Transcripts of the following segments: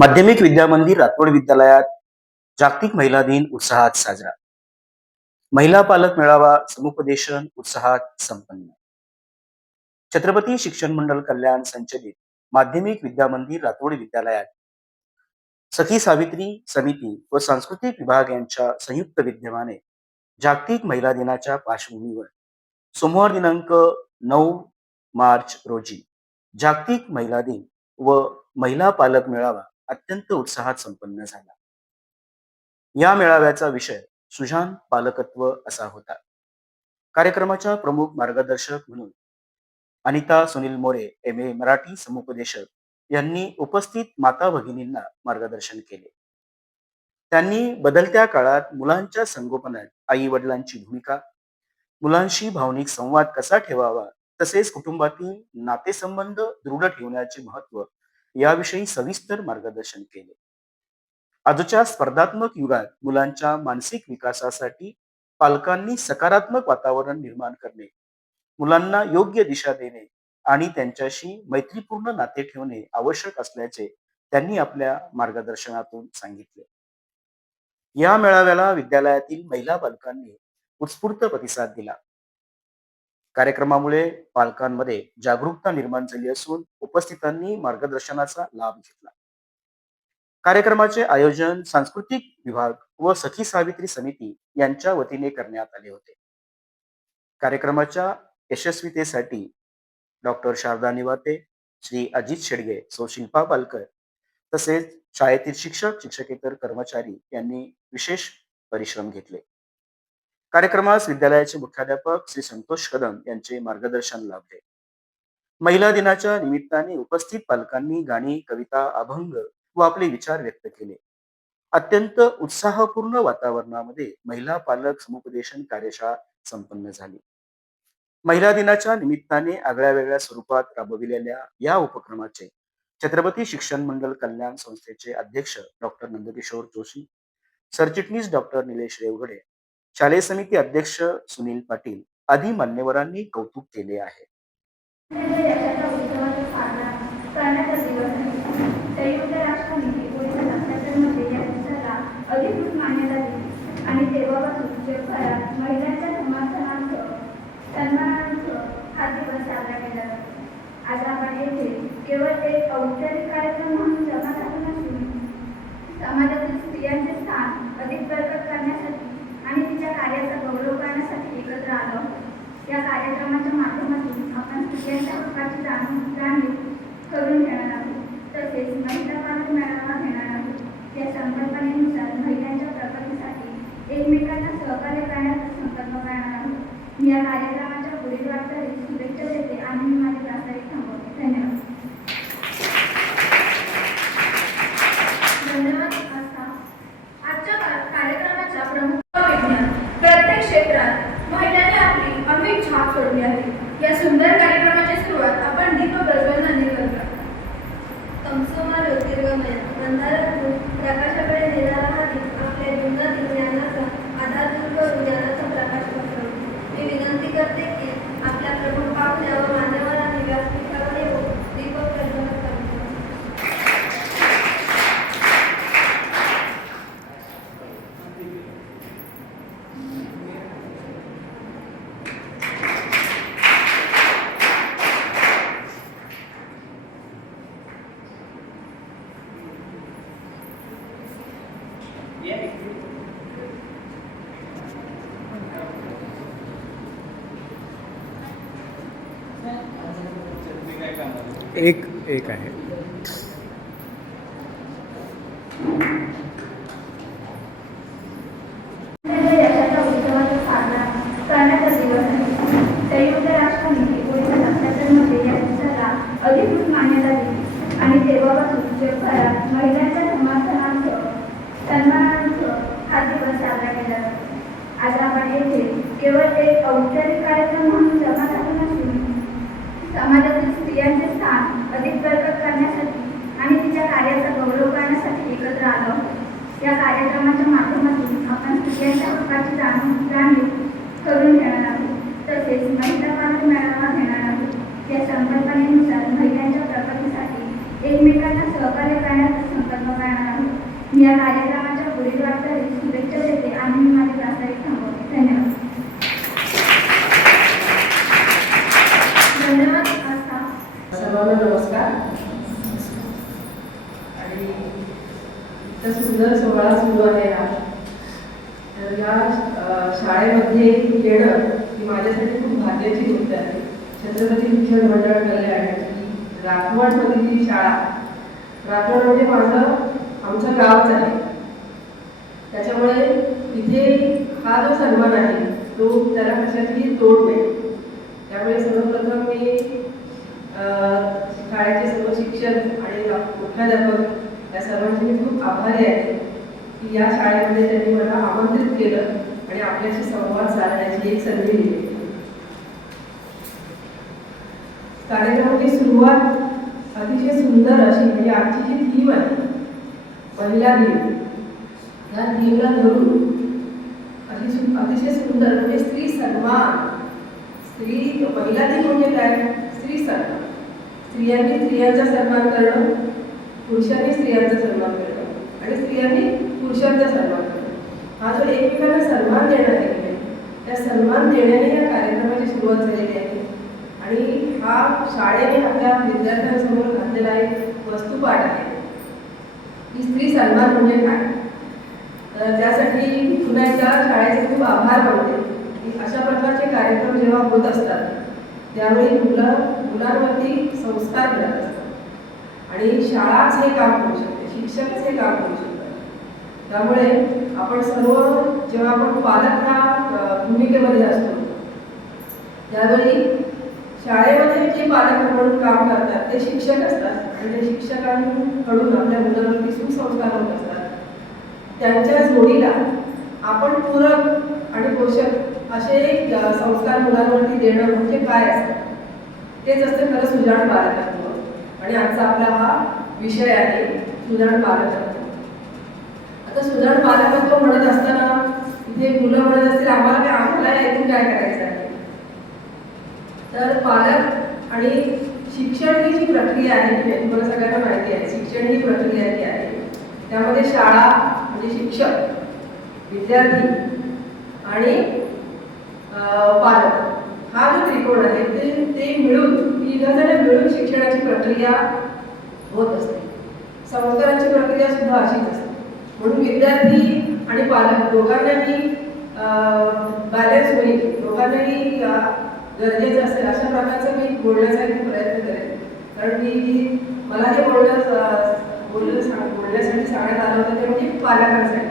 माध्यमिक विद्या मंदिर रातोड विद्यालयात जागतिक महिला दिन उत्साहात साजरा. महिला पालक मेळावा समुपदेशन उत्साहात संपन्न. छत्रपती शिक्षण मंडळ कल्याण संचलित माध्यमिक विद्या मंदिर रातोड विद्यालयात सखी सावित्री समिती व सांस्कृतिक विभाग यांच्या संयुक्त विद्यमाने जागतिक महिला दिनाच्या पार्श्वभूमीवर सोमवार दिनांक 9 मार्च रोजी जागतिक महिला दिन व महिला पालक मेळावा अत्यंत उत्साहात संपन्न झाला. या मेळाव्याचा विषय सुजाण पालकत्व असा होता. कार्यक्रमाच्या प्रमुख मार्गदर्शक म्हणून अनिता सुनील मोरे MA मराठी समुपदेशक यांनी उपस्थित माता भगिनींना मार्गदर्शन केले. त्यांनी बदलत्या काळात मुलांच्या संगोपनात आई वडिलांची भूमिका, मुलांशी भावनिक संवाद कसा ठेवावा, तसेच कुटुंबातील नातेसंबंध दृढ ठेवण्याचे महत्व याविषयी सविस्तर मार्गदर्शन केले. आजच्या स्पर्धात्मक युगात मुलांच्या मानसिक विकासासाठी पालकांनी सकारात्मक वातावरण निर्माण करणे, मुलांना योग्य दिशा देणे आणि त्यांच्याशी मैत्रीपूर्ण नाते ठेवणे आवश्यक असल्याचे त्यांनी आपल्या मार्गदर्शनातून सांगितले. या मेळाव्याला विद्यालयातील महिला पालकांनी उत्स्फूर्त प्रतिसाद दिला. कार्यक्रमामुळे पालकांमध्ये जागरूकता निर्माण झाली असून उपस्थितांनी मार्गदर्शनाचा लाभ घेतला. कार्यक्रमाचे आयोजन सांस्कृतिक विभाग व सखी सावित्री समिती यांच्या वतीने करण्यात आले होते. कार्यक्रमाच्या यशस्वीतेसाठी डॉक्टर शारदा निवाते, श्री अजित शेडगे, सौ शिल्पा पालकर तसेच शाळेतील शिक्षक शिक्षकेतर कर्मचारी यांनी विशेष परिश्रम घेतले. कार्यक्रमास विद्यालयाचे मुख्याध्यापक श्री संतोष कदम यांचे मार्गदर्शन लाभले. महिला दिनाच्या निमित्ताने उपस्थित पालकांनी गाणी, कविता, अभंग व आपले विचार व्यक्त केले. अत्यंत उत्साहपूर्ण वातावरणामध्ये महिला पालक समुपदेशन कार्यशाळा संपन्न झाली. महिला दिनाच्या निमित्ताने आगळ्या वेगळ्या स्वरूपात राबविलेल्या या उपक्रमाचे छत्रपती शिक्षण मंडळ कल्याण संस्थेचे अध्यक्ष डॉक्टर नंदकिशोर जोशी, सरचिटणीस डॉक्टर निलेश रेवगडे, शालेय समिती अध्यक्ष सुनील पाटील आदी मान्यवरांनी कौतुक केले आहे. अधिकृत मान्यता दिली आणि तेव्हापासून जगभरात महिलांच्या समर्थनार्थ सन्मानार्थ हा दिवस साजरा केला जातो. आज आपण येथे केवळ एक औपचारिक कार्यक्रम म्हणून जमा झालो नसून समाजातील स्त्रियांचे स्थान अधिक बळकट करण्यासाठी आणि तिच्या कार्याचा गौरव करण्यासाठी एकत्र आलो आहोत. या कार्यक्रमाच्या माध्यमातून आपण स्त्रियांच्या हक्काची जाणीव करून घेणार आहोत. तसेच महिला पालक मेळावा घेणार आहोत. या संकल्पनेनुसार महिलांच्या प्रगतीसाठी एकमेकांना सहकार्य करण्याचा संकल्प करणार आहोत. मी या कार्यक्रमाच्या पुढील वाटचालीस शुभेच्छा देते आणि मी माझे प्रास्ताविक थांबवते. धन्यवाद. धन्यवाद. आजच्या कार्यक्रमाच्या प्रमुख विज्ञान प्रत्येक क्षेत्रात महिलांनी आपली अमिट छाप सोडली आहे. या सुंदर कार्यक्रमाची सुरुवात आपण दीप प्रज्वलनाने करतो. तमसोमा ज्योतिर्गमय अंधारातून प्रकाशाकडे नेणारा हा दीप आपल्या जीवनातील ज्ञानाचा आधार दूर करून ज्ञानाचा प्रकाश पसरवतो. मी विनंती करते की आपल्या प्रमुख पाहुण्या व मान्यवरांनी व्यासपीठावर येऊन दीप प्रज्वलित करावे. एक आहे. यशाच्या उत्सवाचा साजरा करण्याचा दिवस आहे. संयुक्त राष्ट्रांनी 1977 मध्ये या दिवसाला अधिकृत मान्यता दिली आणि तेव्हापासून जगभरात महिलांच्या समर्थनार्थ सन्मानार्थ हा दिवस साजरा केला जातो. आज आपण येथे केवळ एक औपचारिक कार्यक्रम म्हणून जमा झालो नसून समाजातील स्त्रियांचे स्थान अधिक बळकट करण्यासाठी आणि तिच्या कार्याचा गौरव करण्यासाठी एकत्र आलो आहोत. या कार्यक्रमाच्या माध्यमातून आपण स्त्रियांच्या हक्काची जाणीव करून घेणार आहोत. तसेच महिला पालक मेळावा घेणार आहोत. या संकल्पनेनुसार महिलांच्या प्रगतीसाठी एकमेकांना सहकार्य करण्याचा संकल्प या कार्यक्रमाच्या पुढील वाटचालीस शुभेच्छा देते आणि मी माझी प्रास्ताविक थांबवते. धन्यवाद. धन्यवाद आस्था. सर्वांना नमस्कार. आणि इतका सुंदर सोहळा सुरू आहे हा. तर या शाळेमध्ये येणं ही माझ्यासाठी खूप भाग्याची गोष्ट आहे. छत्रपती शिक्षण मंडळ कल्याणची राठवणमधील शाळा. राठवण म्हणजे आमचं गावच आहे. त्याच्यामुळे इथे हा जो सन्मान आहे तो त्याला कशाची तोड नाही. त्यामुळे सर्वप्रथम मी शाळेचे सर्व शिक्षक आणि मुख्याध्यापक या सर्वांचे मी खूप आभारी आहे की या शाळेमध्ये त्यांनी मला आमंत्रित केलं आणि आपल्याशी संवाद साधण्याची एक संधी दिली. कार्यक्रमाची सुरुवात अतिशय सुंदर अशी, म्हणजे आजची जी थीम आहे पहिला दिन, या थीमला धरून अतिशय सुंदर म्हणजे स्त्री सन्मान. पहिला दिन म्हणजे काय? स्त्री सन्मान. स्त्रियांनी स्त्रियांचा सन्मान करणं, पुरुषांनी स्त्रियांचा सन्मान करणं आणि स्त्रियांनी पुरुषांचा सन्मान करणं. हा जो एकमेकांना सन्मान देणं आहे, त्या सन्मान देण्याने या कार्यक्रमाची सुरुवात झालेली आहे. आणि हा शाळेने आपल्या विद्यार्थ्यांसमोर घातलेला एक वस्तुपाठ आहे की स्त्री सन्मान म्हणजे काय. तर त्यासाठी पुन्हा एकदा शाळेचे खूप आभार मानते की अशा प्रकारचे कार्यक्रम जेव्हा होत असतात त्यावेळी मुलांवरती संस्कार घडत असतात आणि शाळाच हे काम करू शकते, शिक्षकच हे काम करू शकतात. त्यामुळे आपण सर्व जेव्हा आपण पालक ह्या भूमिकेमध्ये असतो त्यावेळी शाळेमध्ये जे पालक म्हणून काम करतात ते शिक्षक असतात आणि ते शिक्षकांकडून आपल्या मुलांवरती सुसंस्कार होत असतात. त्यांच्या जोडीला आपण पूरक आणि पोषक असे संस्कार मुलांवरती देणं म्हणजे काय असतं, तेच असतं खरं सुजाण पालकत्व. आणि आजचा आपला हा विषय आहे सुजाण पालकत्व. आता सुजाण पालकत्व म्हणत असताना इथे मुलं म्हणत असतील आम्हाला यातून काय करायचं आहे. तर पालक आणि शिक्षण ही जी प्रक्रिया आहे तुम्हाला सगळ्यांना माहिती आहे. शिक्षण ही प्रक्रिया जी आहे त्यामध्ये शाळा म्हणजे शिक्षक, विद्यार्थी आणि पालक हा जो त्रिकोण आहे ते मिळून तिघजण मिळून शिक्षणाची प्रक्रिया होत असते. संस्काराची प्रक्रिया सुद्धा अशीच असते. म्हणून विद्यार्थी आणि पालक दोघांनाही बॅलन्स होईल, दोघांनाही गरजेचं असेल अशा प्रकारचं मी बोलण्यासाठी प्रयत्न करेन. कारण की मला जे बोलण्यासाठी सांगण्यात आलं होतं ते म्हणजे पालकांसाठी.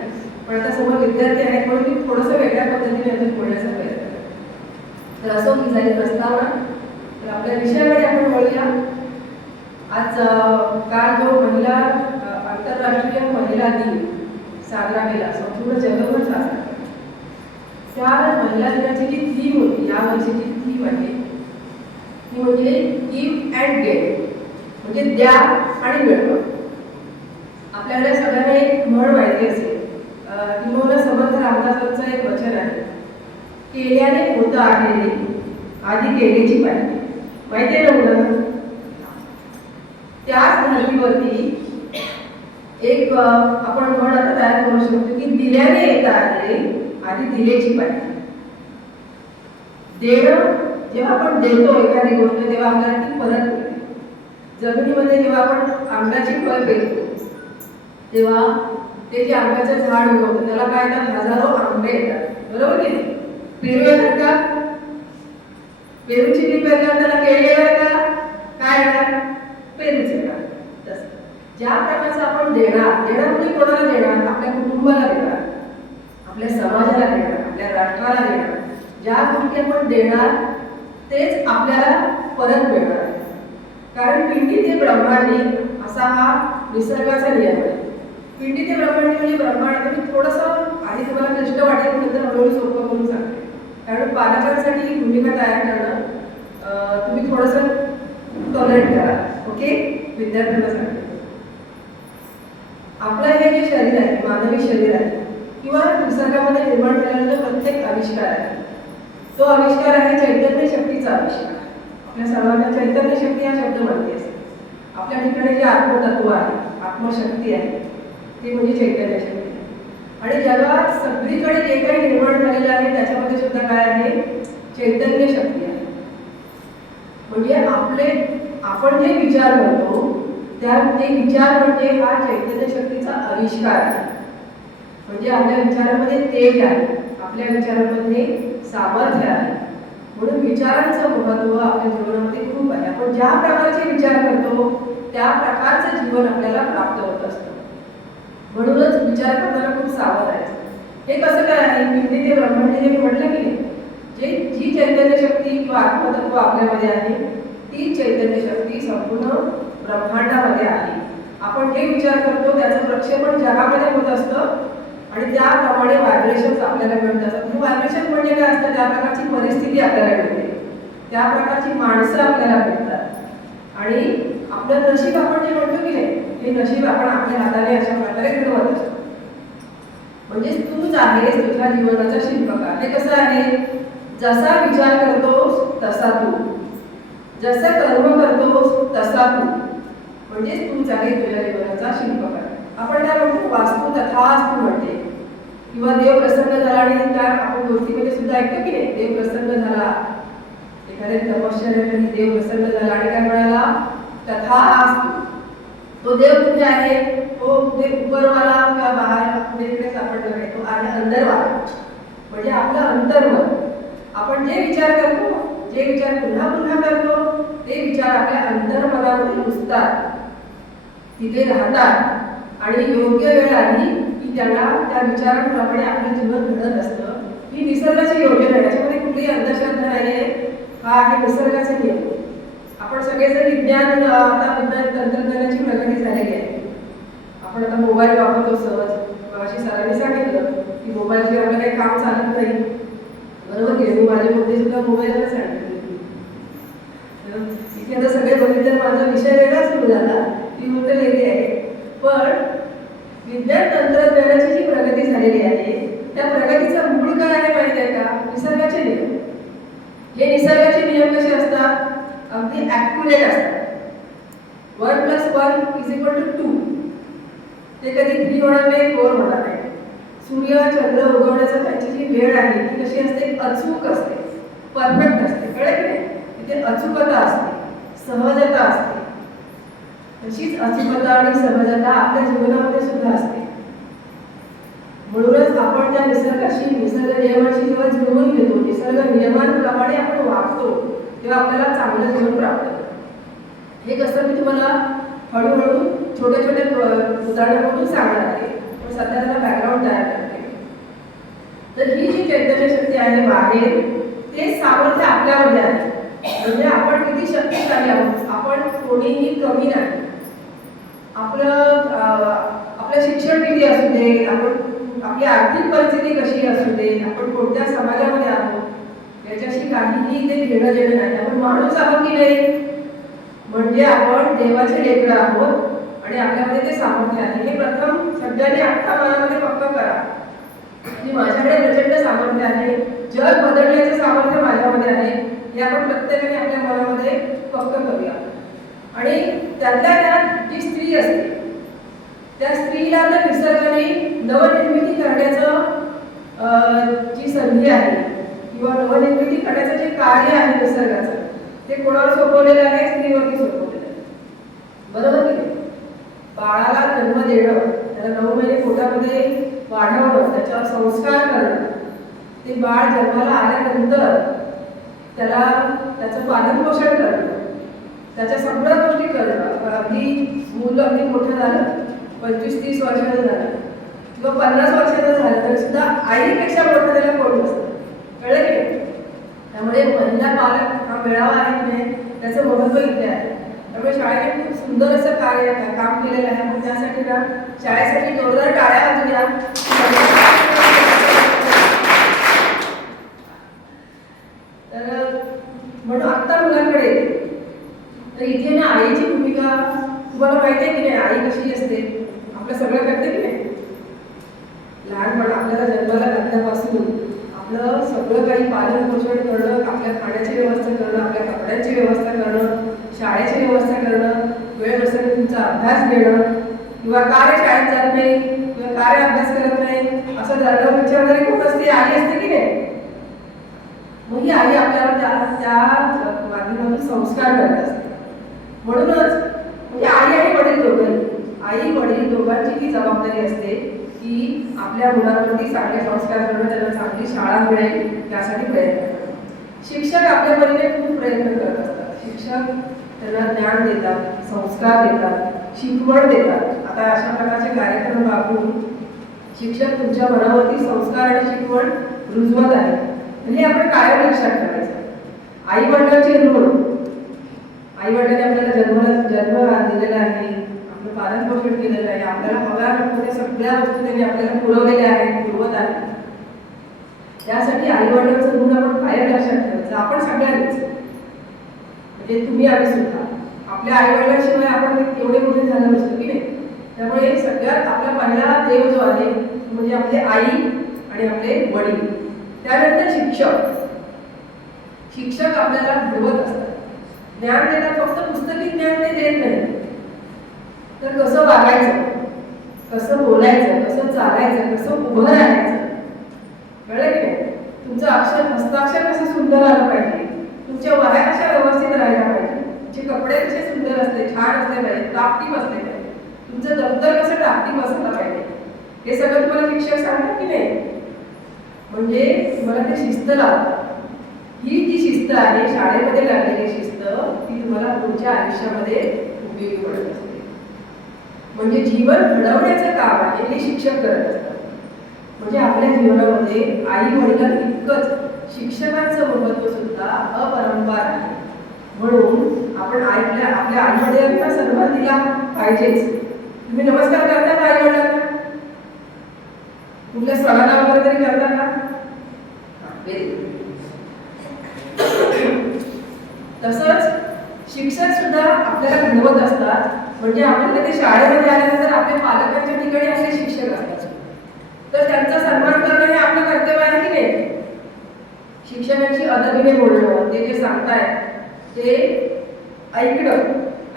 पण आता समोर विद्यार्थी आहेत म्हणून मी थोडंसं वेगळ्या पद्धतीने अजून बोलण्याचा प्रयत्न करेन. तर असं मी जाईल प्रस्तावना. तर आपल्या विषयाकडे आपण वळूया. आज काल जो आंतरराष्ट्रीय महिला दिन साजरा केला, संपूर्ण जगभर साजरा केला. त्या महिला दिनाची जी थीम होती, या वर्षीची थीम आहे ती म्हणजे गिव्ह अँड गेट, म्हणजे द्या आणि मिळवा. आपल्याकडे सगळ्यांना एक म्हण माहिती असेल, किंवा समर्थ रामदासांचं एक वचन आहे, केल्याने होतं आहे आधी केलेची पाहिजे. माहिती आहे ना मुलांना? त्याच धर्तीवरती एक आपण म्हण आता तयार करू शकतो की दिल्याने येत आहे आधी दिलेची पाहिजे. देणं जेव्हा आपण देतो एखादी गोष्ट तेव्हा आपल्याला ती परत मिळते. जमिनीमध्ये जेव्हा आपण आंब्याची फळ पेरतो तेव्हा ते जे आंब्याचं झाड उगवतं त्याला काय येतात, हजारो आंबे येतात, बरोबर की नाही? पेरू येतात का? पेरूची बी पेरल्यावर त्याला केळी येणार का? काय येणार? पेरूच येणार. तसं ज्या प्रकारचं आपण देणं म्हणजे कोणाला देणार? आपल्या कुटुंबाला देणार, आपल्या समाजाला देणार, आपल्या राष्ट्राला देणार. ज्या गोष्टी आपण देणार तेच आपल्याला परत मिळणार आहे. कारण पिंडी ते ब्रह्मांडी असा हा निसर्गाचा नियम आहे. पिंडी ते ब्रह्मांडी म्हणजे ब्रह्मांड. मी थोडंसं आधी तुम्हाला क्लिष्ट वाटेल नंतर हळूहळू सोपं करून सांगते. कारण पालकांसाठी ही भूमिका तयार करणं तुम्ही थोडंसं टॉलरेट करा. ओके, विद्यार्थ्यांना सांगते. आपलं हे जे शरीर आहे, मानवी शरीर आहे किंवा निसर्गामध्ये निर्माण झालेला जो प्रत्येक आविष्कार आहे तो आविष्कार आहे चैतन्य शक्तीचा आविष्कार. आपल्या सर्वांना चैतन्य शक्ती हा शब्द माहिती असेल. आपल्या ठिकाणी जे आत्मतत्व आहे, आत्मशक्ती आहे ते म्हणजे चैतन्य शक्ती. आणि जगात सगळीकडे जे काही निर्माण झालेलं आहे त्याच्यामध्ये सुद्धा काय आहे, चैतन्य शक्ती आहे. म्हणजे आपण जे विचार करतो ते विचार म्हणजे हा चैतन्य शक्तीचा आविष्कार आहे. म्हणजे आपल्या विचारामध्ये तेज आहे, आपल्या विचारामध्ये सामर्थ्य आहे. म्हणून विचारांचं महत्त्व आपल्या जीवनामध्ये खूप आहे. आपण ज्या प्रकारचे विचार करतो त्या प्रकारचं जीवन आपल्याला प्राप्त होत असतं. म्हणूनच विचार करताना खूप सावध आहे. हे कसं काय आहे, पिंडी ते ब्रह्मांड जे मी म्हटलं की नाही, जी चैतन्य शक्ती किंवा आत्मतत्व आपल्यामध्ये आहे ती चैतन्य शक्ती संपूर्ण ब्रह्मांडामध्ये आहे. आपण जे विचार करतो त्याचं प्रक्षेपण जगामध्ये होत असतं आणि त्याप्रमाणे व्हायब्रेशन्स आपल्याला मिळत असतात. व्हायब्रेशन म्हणजे काय असतं, त्या प्रकारची परिस्थिती आपल्याला मिळते, त्या प्रकारची माणसं आपल्याला भेटतात आणि आपलं नशीब आपण जे म्हणतो की नाही, हे नशीब आपण आपल्या हाताने अशा प्रकारे घडवत असतो. म्हणजे तूच आहेस तुझ्या जीवनाचा शिल्पकार. हे कसं आहे, जसा विचार करतोस तसा तू, जसं कर्म करतोस तसा तू, म्हणजेच तूच आहे तुझ्या जीवनाचा शिल्पकार. आपण काय म्हणतो, वास्तू तथास्तु म्हणते, किंवा देव प्रसन्न झाला. आणि त्या आपण गोष्टीमध्ये सुद्धा ऐकतो की नाही, देव प्रसन्न झाला, एखाद्या तपश्चर्याने देव प्रसन्न झाला आणि काय म्हणाला, तथास्तु. तो देव कुठे आहे, तो कुठे उपरवाला किंवा बाहेर कुठे इकडे सापडला नाही, तो आहे अंतर्वाला. म्हणजे आपलं अंतर्मन. आपण जे विचार करतो, जे विचार पुन्हा पुन्हा करतो ते विचार आपल्या अंतर्मनामध्ये घुसतात, तिथे राहतात आणि योग्य वेळ आली की त्यांना त्या विचारांप्रमाणे आपलं जीवन घडत असतं. ही निसर्गाची योजना आहे, याच्यामध्ये कुठलीही अंधश्रद्धा नाही आहे. हा आहे निसर्गाचा नियम. आपण सगळेजण आता विज्ञान तंत्रज्ञानाची प्रगती झालेली आहे. आपण आता मोबाईल वापरतो सहज. मगाशी सरांनी सांगितलं की मोबाईलशिवाय आपलं काही काम चालत नाही, बरोबर की. मी माझे मुद्दे सुद्धा मोबाईलवरच सांगितले. इथे आता सगळे बघितलं माझा विषय वेगळा सुरू झाला, ती गोष्ट वेगळी आहे. पण विज्ञान तंत्रज्ञानाची जी प्रगती झालेली आहे त्या प्रगतीचं मूळ काय आहे माहिती आहे का, निसर्गाचे नियम. हे निसर्गाचे नियम कसे असतात, अगदी ॲक्युरेट असतात. 1+1=2. ते कधी 3 होणार नाही, 4 होणार नाही. सूर्य चंद्र उगवण्याचा त्यांची जी वेळ आहे ती कशी असते, अचूक असते, परफेक्ट असते. कळलं की नाही, तिथे अचूकता असते, सहजता असते. तशीच अचूकता आणि सहजता आपल्या जीवनामध्ये सुद्धा असते. म्हणूनच आपण त्या निसर्गाशी, निसर्ग नियमाशी जेव्हा जुळवून घेतो, निसर्ग नियमांप्रमाणे आपण वागतो, तेव्हा आपल्याला चांगलं जीवन प्राप्त होतं. हे कसं मी तुम्हाला हळूहळू छोट्या छोट्या उदाहरणामधून सांगणार आहे, पण सध्या त्याला बॅकग्राऊंड तयार करते. तर ही जी चैतन्य शक्ती आहे बाहेर, ते सामर्थ्य आपल्यामध्ये आहे. म्हणजे आपण किती शक्तिशाली आहोत, आपण कोणीही कमी नाही. आपलं शिक्षण किती असू दे, आपली आर्थिक परिस्थिती कशी असू दे, आपण कोणत्या समाजामध्ये आहोत याच्याशी काहीही ते घेणं देणं नाही. आपण माणूस आहोत की नाही, म्हणजे आपण देवाचे लेकरं आहोत आणि आपल्यामध्ये ते सामर्थ्य आहे. हे प्रथम सगळ्यांनी आत्ता मनामध्ये पक्क करा की माझ्याकडे प्रचंड सामर्थ्य आहे, जग बदलण्याचे सामर्थ्य माझ्यामध्ये आहे. हे आपण प्रत्येकाने आपल्या मनामध्ये पक्क करूया. आणि त्यातल्या त्यात जी स्त्री असते त्या स्त्रीला तर निसर्गाने नवनिर्मिती करण्याचं जी संधी आहे किंवा नवनिर्मिती करण्याचं जे कार्य आहे निसर्गाचं, ते कोणावर सोपवलेलं आहे, स्त्रीवरती सोपवलेलं आहे. बरोबर की नाही. बाळाला जन्म देणं, त्याला 9 महिने पोटामध्ये वाढवणं, त्याच्यावर संस्कार करणं, ते बाळ जन्माला आल्यानंतर त्याचं पालनपोषण करणं, त्याच्या सगळ्या गोष्टी करणं. अगदी मुलं अगदी मोठं झालं, 25-30 वर्षाचं झालं किंवा 50 वर्षाचं झालं तरी सुद्धा आईपेक्षा मोठं त्याला कोण नसतं. कळलं की नाही. त्यामुळे महिला पालक हा मेळावा आहे की नाही, त्याचं महत्त्व इथे आहे. त्यामुळे शाळेने खूप सुंदर असं काम केलेलं आहे. आपण त्यासाठी ना शाळेसाठी जोरदार टाळ्या वाजूया. तर म्हणून आत्ता मुलांकडे येते. तर इथे ना आईची भूमिका तुम्हाला माहिती आहे की नाही, आई कशी असते, आपलं सगळं करते की नाही. लहानपण आपल्याला जन्माला घातल्यापासून आपलं सगळं काही पालन पोषण करणं, आपल्या खाण्याची व्यवस्था करणं, आपल्या कपड्यांची व्यवस्था करणं, शाळेची व्यवस्था करणं, वेळ नसेल तुमचा अभ्यास घेणं, किंवा का रे शाळेत जात नाही, दर्गावरच्या वगैरे कोण असते? आई असते की नाही? मग ही आई आपल्याला त्या माध्यमातून संस्कार करत असते. म्हणूनच म्हणजे आई आणि वडील दोघं, आई वडील दोघांची ही जबाबदारी असते की आपल्या मुलांवरती चांगले संस्कार करणं, त्यांना चांगली शाळा मिळेल यासाठी प्रयत्न करणं. शिक्षक आपल्या परीने खूप प्रयत्न करत असतात. शिक्षक त्यांना ज्ञान देतात, संस्कार देतात, शिकवण देतात. आता अशा प्रकारचे कार्यक्रम राबवून शिक्षक तुमच्या मनावरती संस्कार आणि शिकवण रुजवत आहे. हे आपण कायम लक्षात ठेवायचं. आई वडिलांचे ऋण, आई वडिलांनी आपल्याला जन्म दिलेला आहे, आपलं पालन पोषण केलेलं आहे, आपल्याला हव्या नको सगळ्या वस्तू त्यांनी आपल्याला पुरवलेल्या आहेत, पुरवत आहेत. त्यासाठी आई वडिलांचं ऋण आपण कायम लक्षात ठेवायचं. आपण सगळ्यांनीच, म्हणजे तुम्ही आम्ही सुद्धा आपल्या आई वडिलांशिवाय आपण एवढे मोठे झालं नसतो की नाही. त्यामुळे सगळ्यात आपला पहिला देव जो आहे म्हणजे आपले आई आणि आपले वडील. त्यानंतर शिक्षक. शिक्षक आपल्याला घडवत असतात, ज्ञान देतात. फक्त पुस्तकी ज्ञान ते देत नाही, तर कसं वागायचं, कसं बोलायचं, कसं चालायचं, कसं उभं राहायचं, कळलं की नाही. तुमचं हस्ताक्षर कसं सुंदर आलं पाहिजे, तुमच्या वाया कशा व्यवस्थित राहायला पाहिजे, तुमचे कपडे कसे सुंदर असले, छान असले पाहिजे, टापटीप असले पाहिजे, तुमचं दप्तर कसं टापटीप असलं पाहिजे, हे सगळं तुम्हाला शिक्षक सांगतात की नाही. म्हणजे तुम्हाला ते शिस्त लागतं. ही जी शिस्त आहे शाळेमध्ये लागलेली शिस्त, ती तुम्हाला पुढच्या आयुष्यामध्ये उपयोगी पडत असते. म्हणजे जीवन घडवण्याचं काम आहे हे शिक्षक करत असतात. म्हणजे आपल्या जीवनामध्ये आई वडिलांइतकंच शिक्षकांचं महत्त्व सुद्धा अपरंपार आहे. म्हणून आपण आपल्या आई वडिलांना सन्मान दिला पाहिजेच. तुम्ही नमस्कार करता का आई वडिलांना? कुठल्या सणाला वगैरे तरी करता का? तसंच शिक्षक सुद्धा आपल्याला घडवत असतात. म्हणजे आपण कधी शाळेमध्ये आल्यानंतर आपल्या पालकांच्या ठिकाणी आपले शिक्षक असतात, तर त्यांचा सन्मान करणं हे आपलं कर्तव्य आहे की नाही. शिक्षकांची अदबीने बोलणं, ते जे सांगतायत ते ऐकणं.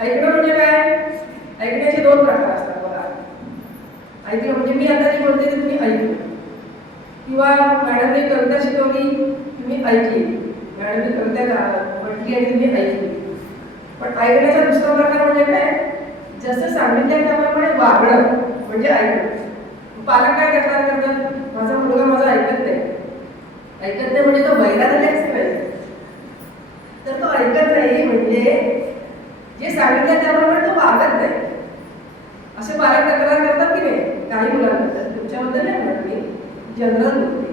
ऐकणं म्हणजे काय? ऐकण्याचे दोन प्रकार असतात बघा. ऐकलं म्हणजे मी आता जी बोलते ते तुम्ही ऐकलं, किंवा मॅडमने कविता शिकवली तुम्ही ऐकली, मॅडमने कविता म्हटली आणि तुम्ही ऐकली. पण ऐकण्याचा दुसरा प्रकार म्हणजे काय? जसं सांगितलं त्याप्रमाणे वागणं म्हणजे ऐकणं. पालक काय तक्रार करतात? माझा मुलगा माझं ऐकत नाही. ऐकत नाही म्हणजे तो बैरा झाले असते पाहिजे. तर तो ऐकत नाही म्हणजे जे सांगितलं त्याप्रमाणे तो वागत नाही, असे पालक तक्रार करतात की नाही. काही मुलांबद्दल, तुमच्याबद्दल नाही म्हणत मी, जनरल बोलते.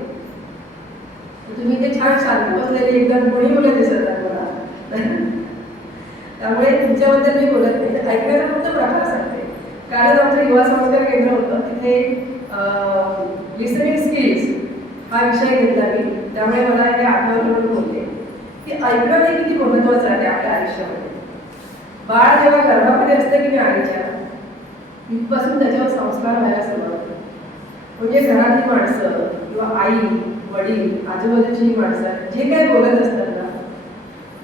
तुम्ही ते छान शांत बसलेले एकदम कोणी मुलं दिसत मला, त्यामुळे तुमच्याबद्दल मी बोलत नाही. ऐकण्याचा फक्त प्रकार सांगते. कारण आमचं युवा संस्कार केंद्र होतं, तिथे लिसनिंग स्किल्स हा विषय घेतला मी. त्यामुळे मला हे आठवण म्हणून बोलते की ऐकणं हे किती महत्त्वाचं आहे आपल्या आयुष्यामध्ये. बाळ जेव्हा गर्भामध्ये असते की नाही आईच्या, तिथपासून त्याच्यावर संस्कार व्हायला सुरुवात होते. म्हणजे घरातली माणसं किंवा आई वडील आजूबाजूची माणसं जे काही बोलत असतात ना,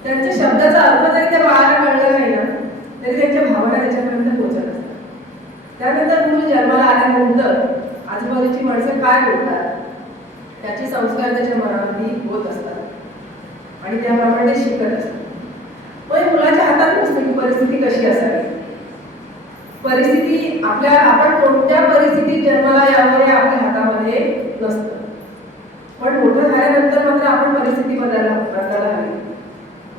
त्यांच्या शब्दाचा अर्थ जरी त्या बाळाला कळला नाही ना, तरी त्यांच्या भावना त्याच्यापर्यंत पोहोचत असतात. त्यानंतर मूल जन्माला आल्यानंतर आजूबाजूची माणसं काय बोलतात त्याचे संस्कार त्याच्या मनावरती होत असतात आणि त्याप्रमाणे ते शिकत असतात. पण मुलाच्या हातात नसतं की परिस्थिती कशी असावी. परिस्थिती आपण कोणत्या परिस्थितीत जन्माला यावं हे आपल्या हातामध्ये नसतं. पण मोठं झाल्यानंतर मात्र आपण परिस्थिती बदलायला हवी.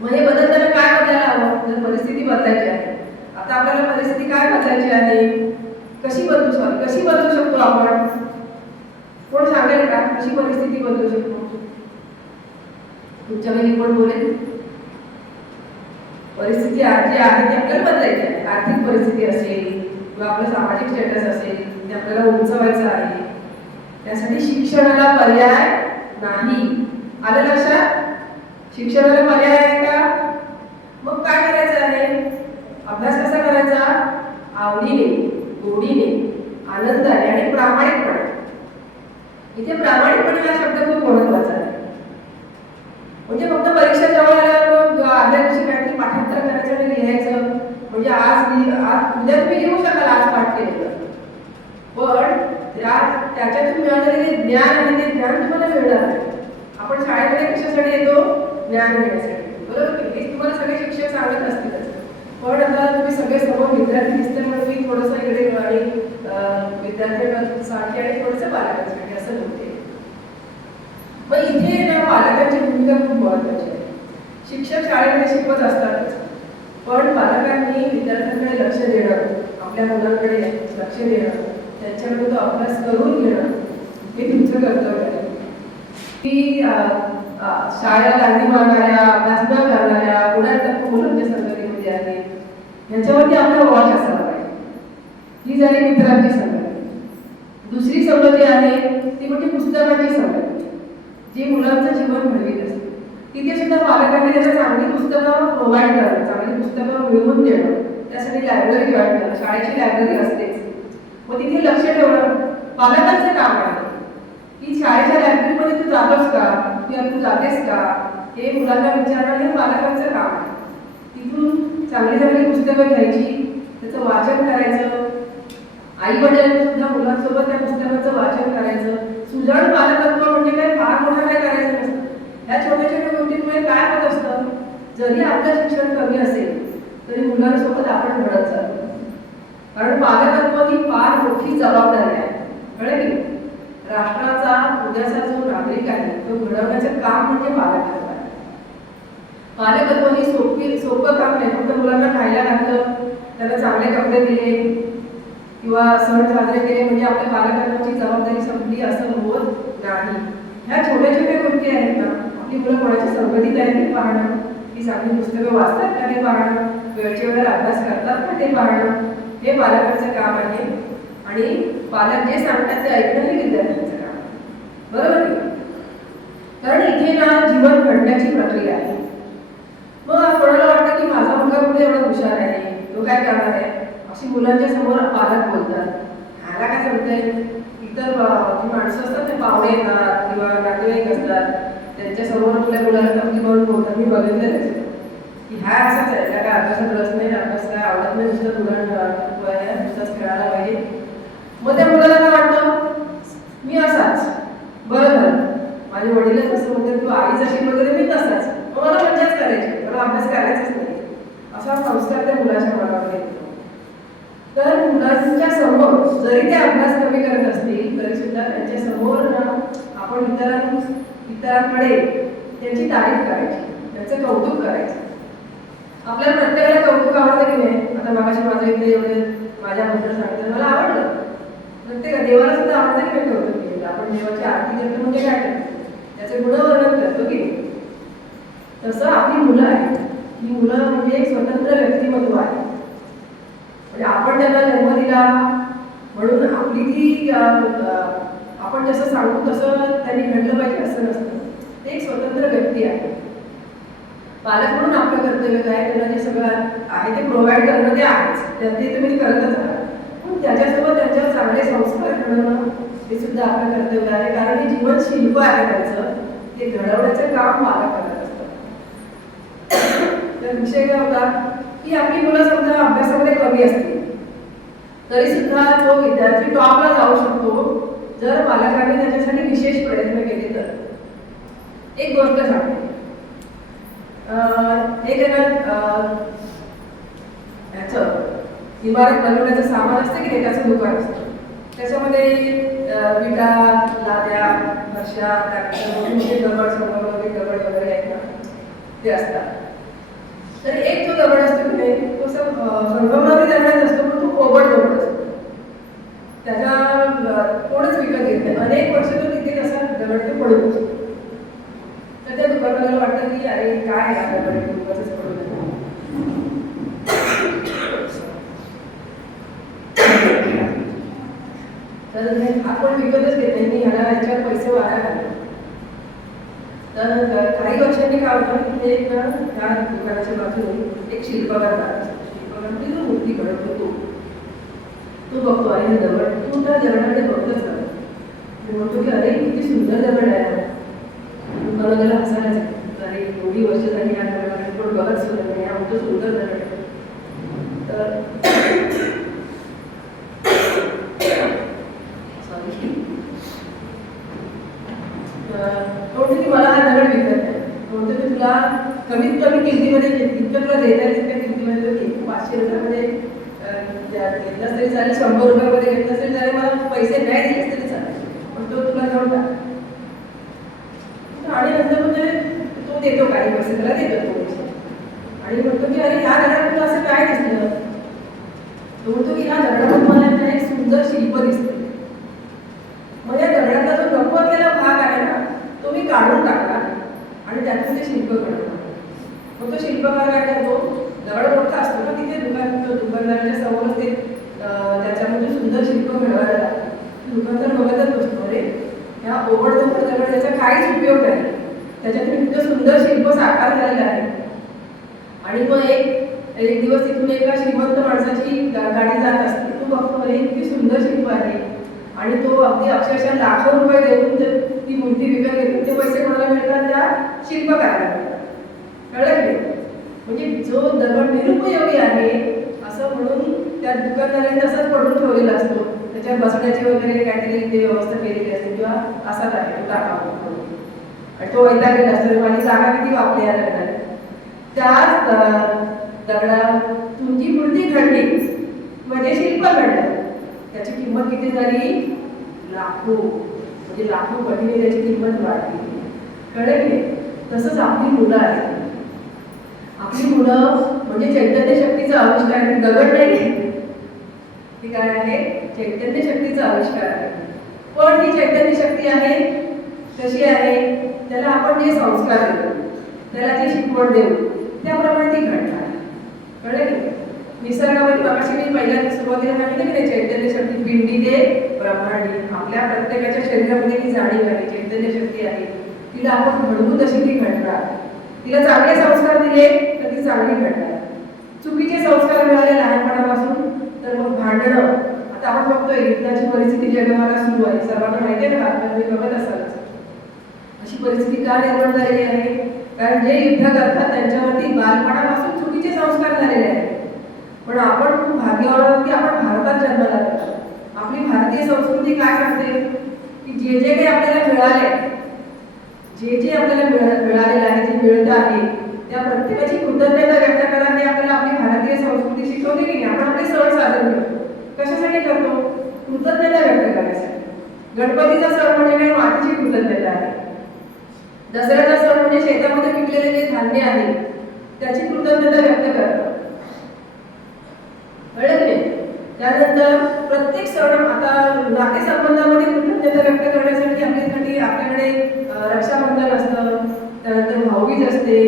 मग हे बदलताना काय बदलायला हवं? जर परिस्थिती बदलायची आहे, आता आपल्याला परिस्थिती काय बदलायची आहे, कशी बदलू शकतो आपण? कोण सांगेल का कशी परिस्थिती बदलू शकतो? तुमच्या वेळी कोण बोलेल? परिस्थिती जी आहे ती आपल्याला बदलायची आहे. आर्थिक परिस्थिती असेल किंवा आपलं सामाजिक स्टेटस असेल ते आपल्याला उंचवायचं आहे. त्यासाठी शिक्षणाला पर्याय नाही. आलं लक्षात? शिक्षणाला पर्याय आहे का? मग काय करायचं आहे? अभ्यास कसा करायचा? आवडीने, गोडीने, आनंदाने आणि प्रामाणिकपणे. इथे प्रामाणिकपणे हा शब्द खूप महत्त्वाचा आहे. म्हणजे फक्त परीक्षा जवळ आल्यावर मग आदल्या दिवशी काहीतरी पाठांतर करायचं आणि लिहायचं म्हणजे आज उद्या तुम्ही लिहू शकाल आज पाठ केलेलं. पण त्याच्यातून मिळालेले ज्ञान आणि ते ज्ञान तुम्हाला मिळणार नाही. आपण शाळेमध्ये कशासाठी येतो? ज्ञान घेण्यासाठी, बरोबर की? हे तुम्हाला सगळे शिक्षक सांगत असतीलच. पण आता तुम्ही सगळे समोर विद्यार्थी दिसते म्हणून मी थोडंसं इकडे आणि विद्यार्थ्यांसाठी आणि थोडंसं पालकांसाठी असं बोलते. मग इथे ना पालकांची भूमिका खूप महत्त्वाची आहे. शिक्षक शाळेमध्ये शिकवत असतातच, पण पालकांनी विद्यार्थ्यांकडे लक्ष देणं, आपल्या मुलांकडे लक्ष देणं, त्यांच्याकडे तो अभ्यास करून घेणं हे तुमचं कर्तव्य आहे. की शाळेला लागणी मारणाऱ्या, अभ्यास न करणाऱ्या, पुण्यात मुलांच्या संगतीमध्ये आहे ह्याच्यावरती आपला वॉच असायला पाहिजे. ही झाली मित्रांची संगती. दुसरी संगती आहे ती म्हणजे पुस्तकांची संगती, जी मुलांचं जीवन घडवीत असते. तिथे सुद्धा पालकांनी त्याला चांगली पुस्तकं प्रोव्हाइड करणं, चांगली पुस्तकं मिळवून देणं, त्यासाठी लायब्ररी जॉईन करणं. शाळेची लायब्ररी असतेच, मग तिथे लक्ष ठेवणं पालकांचं काम आहे. की शाळेच्या लायब्ररीमध्ये तू जातोस का किंवा तू जातेस का हे मुलांना विचारणं हे पालकांचं काम आहे. तिथून चांगली चांगली पुस्तकं घ्यायची, त्याचं वाचन करायचं. आई वडिलांनी सुद्धा मुलांसोबत त्या पुस्तकाचं वाचन करायचं. सुजाण पालकत्व म्हणजे काय फार मोठं काय करायचं नसतं. ह्या छोट्या छोट्या गोष्टींमुळे काय होत असतं, जरी आपलं शिक्षण कमी असेल तरी मुलांसोबत आपण घडत जातो. कारण पालकत्व ही फार मोठी जबाबदारी आहे, कळलं की? राष्ट्राचा उद्याचा जो नागरिक आहे तो घडवण्याचं काम म्हणजे पालकत्व आहे. पालकत्व ही सोपं काम नाही. फक्त मुलांना खायला घातलं, त्यांना चांगले कपडे दिले किंवा सण साजरे केले म्हणजे आपल्या पालकत्वाची जबाबदारी संपली असं होत नाही. ह्या छोट्या छोट्या गोष्टी आहेत ना, आपली मुलं कोणाच्या संगतीत आहेत ते पाहणं, ती चांगली पुस्तकं वाचतात का ते पाहणं, वेळच्या वेळेला अभ्यास करतात का ते पाहणं, हे पालकांचं काम आहे. आणि पालक जे सांगतात ते ऐकणं हे विद्यार्थ्यांचं काम आहे, बरोबर की? कारण इथे ना जीवन घडण्याची प्रक्रिया आहे. मग कोणाला वाटतं की माझा मुलगा कुठे एवढा हुशार आहे, तो काय करणार आहे, अशी मुलांच्या समोर पालक बोलतात. ह्याला काय सांगतंय, इतर जी माणसं असतात ते पाहुणे येतात किंवा नातेवाईक असतात, त्यांच्यासमोर आपल्या मुलाला तपली म्हणून बोलतात. मी बघितलेलं की ह्या असंच आहे, त्या काय अभ्यासात रस नाही, अभ्यास काय आवडत नाही, नुसतं मुलांना नुसतंच खेळायला पाहिजे. मग त्या मुलाला काय वाटतं, मी असाच, बरं झालं माझे वडीलच असं म्हणतात किंवा आई जशी वगैरे मी तसाच, मग मला मजाच करायची, मला अभ्यास करायचाच नाही, असा संस्कार त्या मुलाच्या मनामध्ये येतो. तर मुलांच्या समोर जरी ते अभ्यास कमी करत असतील तरी सुद्धा त्यांच्या समोर आपण इतरांकडे त्यांची तारीफ करायची, त्यांचं कौतुक करायचं. आपल्याला प्रत्येकाला कौतुक आवडतं की नाही? आता मागाशी माझं इथे एवढे माझ्याबद्दल सांगितलं, मला आवडलं. प्रत्येक देवाला सुद्धा आवडतं की नाही कौतुक केलेलं? आपण देवाची आरती करतो म्हणजे काय करतो, त्याचे गुणवर्णन करतो की नाही? तसं आपली मुलं आहेत, ही मुलं म्हणजे एक स्वतंत्र व्यक्तिमत्व आहे. म्हणजे आपण त्यांना जन्म दिला म्हणून आपली ती आपण जसं सांगू तसं त्यांनी घडलं पाहिजे असं नसतं. ते एक स्वतंत्र व्यक्ती आहे. पालक म्हणून आपलं कर्तव्य काय, त्यांना जे सगळं आहे ते प्रोव्हाइड करणं ते आहेच, ते तुम्ही करतच आहात. पण त्याच्यासोबत त्यांच्यावर चांगले संस्कार घडवणं हे सुद्धा आपलं कर्तव्य आहे. कारण हे जीवन शिल्प आहे त्यांचं, ते घडवण्याचं काम पालक करत असतात. तर विषय काय होता की आपली मुलं समजा अभ्यासामध्ये कमी असतील तरी सुद्धा तो विद्यार्थी टॉपला जाऊ शकतो जर पालकांनी त्याच्यासाठी विशेष प्रयत्न केले तर. एक गोष्ट सांगते, एक ह्याचं इमारत बनवण्याचं सामान असतं की नाही, त्याचं दुकान असतं. त्याच्यामध्ये विटा, लाद्या, फरशा, मोठे दगड, संगमरवरी दगड वगैरे आहेत ना, ते असतात. तर एक जो दगड असतो की नाही तो संगमरवरी दगडच असतो, पण तो कोबड दगड असतो. त्याचा कोणच विकत घेत नाही, अनेक वर्ष तो तिथे तसा दगड ते पडून असतो. तर त्या दुकानदाराला वाटतं की अरे काय आहे दगड उगाचच पडून आहे. तर आपण विकतच घेत नाही, ह्याला याच्यावर पैसे वाया घालतो. तर काही वर्षांनी काय होतं की एक त्या दुकानाच्या बाजूने एक शिल्पकार असतो. शिल्पकार म्हणजे जो मूर्ती घडवतो तो बघतो अरे हे दगड, तो त्या दगडाकडे बघतच राहतो. म्हणतो की अरे किती सुंदर दगड आहे. दुकानाला त्याला हसायलाच अरे एवढी वर्ष झाली ह्या दगडाकडे पण बघत सुद्धा नाही, हा म्हणतो सुंदर दगड आहे. तर तुला कमीत कमी किमतीमध्ये जितकं तुला देता येईल तितक्या किमतीमध्ये तो घे. 500 रुपयामध्ये घेतलास तरी चालेल, 100 रुपयामध्ये घेतलास तरी चालेल, मला पैसे नाही दिलेस तरी चालेल, पण तो तुला घेऊन टाक. आणि नंतर म्हणजे तो देतो काही पैसे, त्याला देतो तो पैसे आणि म्हणतो की अरे ह्या दगडात तुला असं काय दिसलं. तो म्हणतो की ह्या दगडात मला ना एक सुंदर शिल्प दिसतं. मग या दगडातला जो नको असलेला भाग आहे ना तो मी काढून टाकला आणि त्यातून ते शिल्प घडवलं. मग तो शिल्पकार काय करतो, दगड मोठा असतो ना तिथे दुकानदाराच्या समोरच ते त्याच्यामध्ये सुंदर शिल्प घडवायला लागतं. दुकानदार बघतच बसतो, अरे ह्या ओबडधोबड दगड याचा काहीच उपयोग नाही, त्याच्यातून इतकं सुंदर शिल्प साकार झालेलं आहे. आणि मग एक दिवस तिथून एका श्रीमंत माणसाची गाडी जात असते. तो बघतो, अरे इतकी सुंदर शिल्प आहे आणि तो अगदी अक्षरशः लाखो रुपये देऊन ती मूर्ती विकत घेतो. ते पैसे कोणाला मिळतात, त्या शिल्पकाराला मिळतात. कळलं की? म्हणजे जो दगड निरुपयोगी आहे असं म्हणून त्या दुकानदाराने तसंच पडून ठेवलेला असतो, त्याच्यावर बसण्याची वगैरे काहीतरी ते व्यवस्था केलेली असते किंवा असाच आहे तो टाकावा म्हणून. आणि तो वैतागलेला असतो, माझी जागा किती वापली आहे लग्नात. त्याच दगडा तुमची मूर्ती घडली म्हणजे शिल्प घडलं, त्याची किंमत किती झाली, लाखो, म्हणजे लाखो पटीने त्याची किंमत वाढली. कळलं की? तसंच आपली मुलं आहेत. आपली मुलं म्हणजे चैतन्य शक्तीचा आविष्कार आहे, दगड नाही. ती काय आहे, चैतन्य शक्तीचा आविष्कार आहे. पण ही चैतन्य शक्ती आहे कशी आहे, त्याला आपण जे संस्कार देऊ, त्याला जे शिकवण देऊ त्याप्रमाणे ती घडणार. कळलं की? निसर्गामध्ये मगाशी मी पहिल्या सुरुवातीला सांगितलं की चैतन्य शक्ती पिंडी ते ब्रह्मांडी, आपल्या प्रत्येकाच्या शरीरामध्ये ती जाणीव आहे, चैतन्य शक्ती आहे. तिला आपण घडवू तशी ती घडणार. तिला चांगले संस्कार दिले तर ती चांगली घडणार. चुकीचे संस्कार मिळाले लहानपणापासून तर मग भांडणं. आता आपण बघतोय युद्धाची परिस्थिती जगभरात सुरू आहे, सर्वांना माहिती आहे का, तुम्ही बघत असाल. अशी परिस्थिती का निर्माण झालेली आहे, कारण जे युद्ध करतात त्यांच्यावरती बालपणापासून चुकीचे संस्कार झालेले आहेत. पण आपण खूप भाग्यवान आहोत की आपण भारतात जन्माला आलो. आपली भारतीय संस्कृती काय सांगते की जे जे काही आपल्याला मिळाले, जे आपल्याला मिळालेलं आहे, जे मिळत आहे, त्या प्रत्येकाची कृतज्ञता व्यक्त करा. हे आपल्याला आपली भारतीय संस्कृती शिकवते की नाही. आपण आपले सण साजरे करतो, कशासाठी करतो, कृतज्ञता व्यक्त करण्यासाठी. गणपतीचा सण म्हणजे काय, मातीची कृतज्ञता आहे. दसऱ्याचा सण म्हणजे शेतामध्ये पिकलेले जे धान्य आहे त्याची कृतज्ञता व्यक्त करतो. कळलं की? त्यानंतर प्रत्येक सण, आता नातेसंबंधामध्ये कृतज्ञता व्यक्त करण्यासाठी आपल्याकडे रक्षाबंधन असतं, त्यानंतर भाऊबीज असते,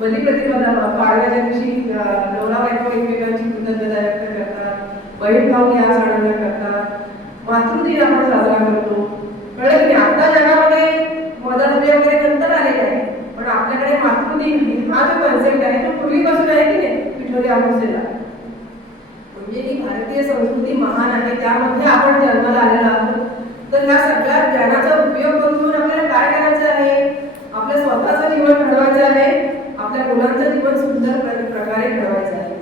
बलिप्रतिपदा, पाडव्याच्या दिवशी नवरा बायको एकमेकांची कृतज्ञता व्यक्त करतात, बहीण भाऊ या सणांना करतात, मातृदिन आपण साजरा करतो. कळलं की? आता जगामध्ये मदत वगैरे नंतर आलेले आहे, पण आपल्याकडे मातृदिन हा जो कन्सेप्ट आहे तो पूर्वीपासून आहे की नाही, पिठोरी अमावस्येला. म्हणजे ही भारतीय संस्कृती महान आहे, त्यामध्ये आपण जन्माला आलेला आहोत. तर ह्या सगळ्या ज्ञानाचा उपयोग करून आपल्याला काय करायचं आहे, आपलं स्वतःचं जीवन घडवायचं आहे, आपल्या मुलांचं जीवन सुंदर प्रकारे घडवायचं आहे.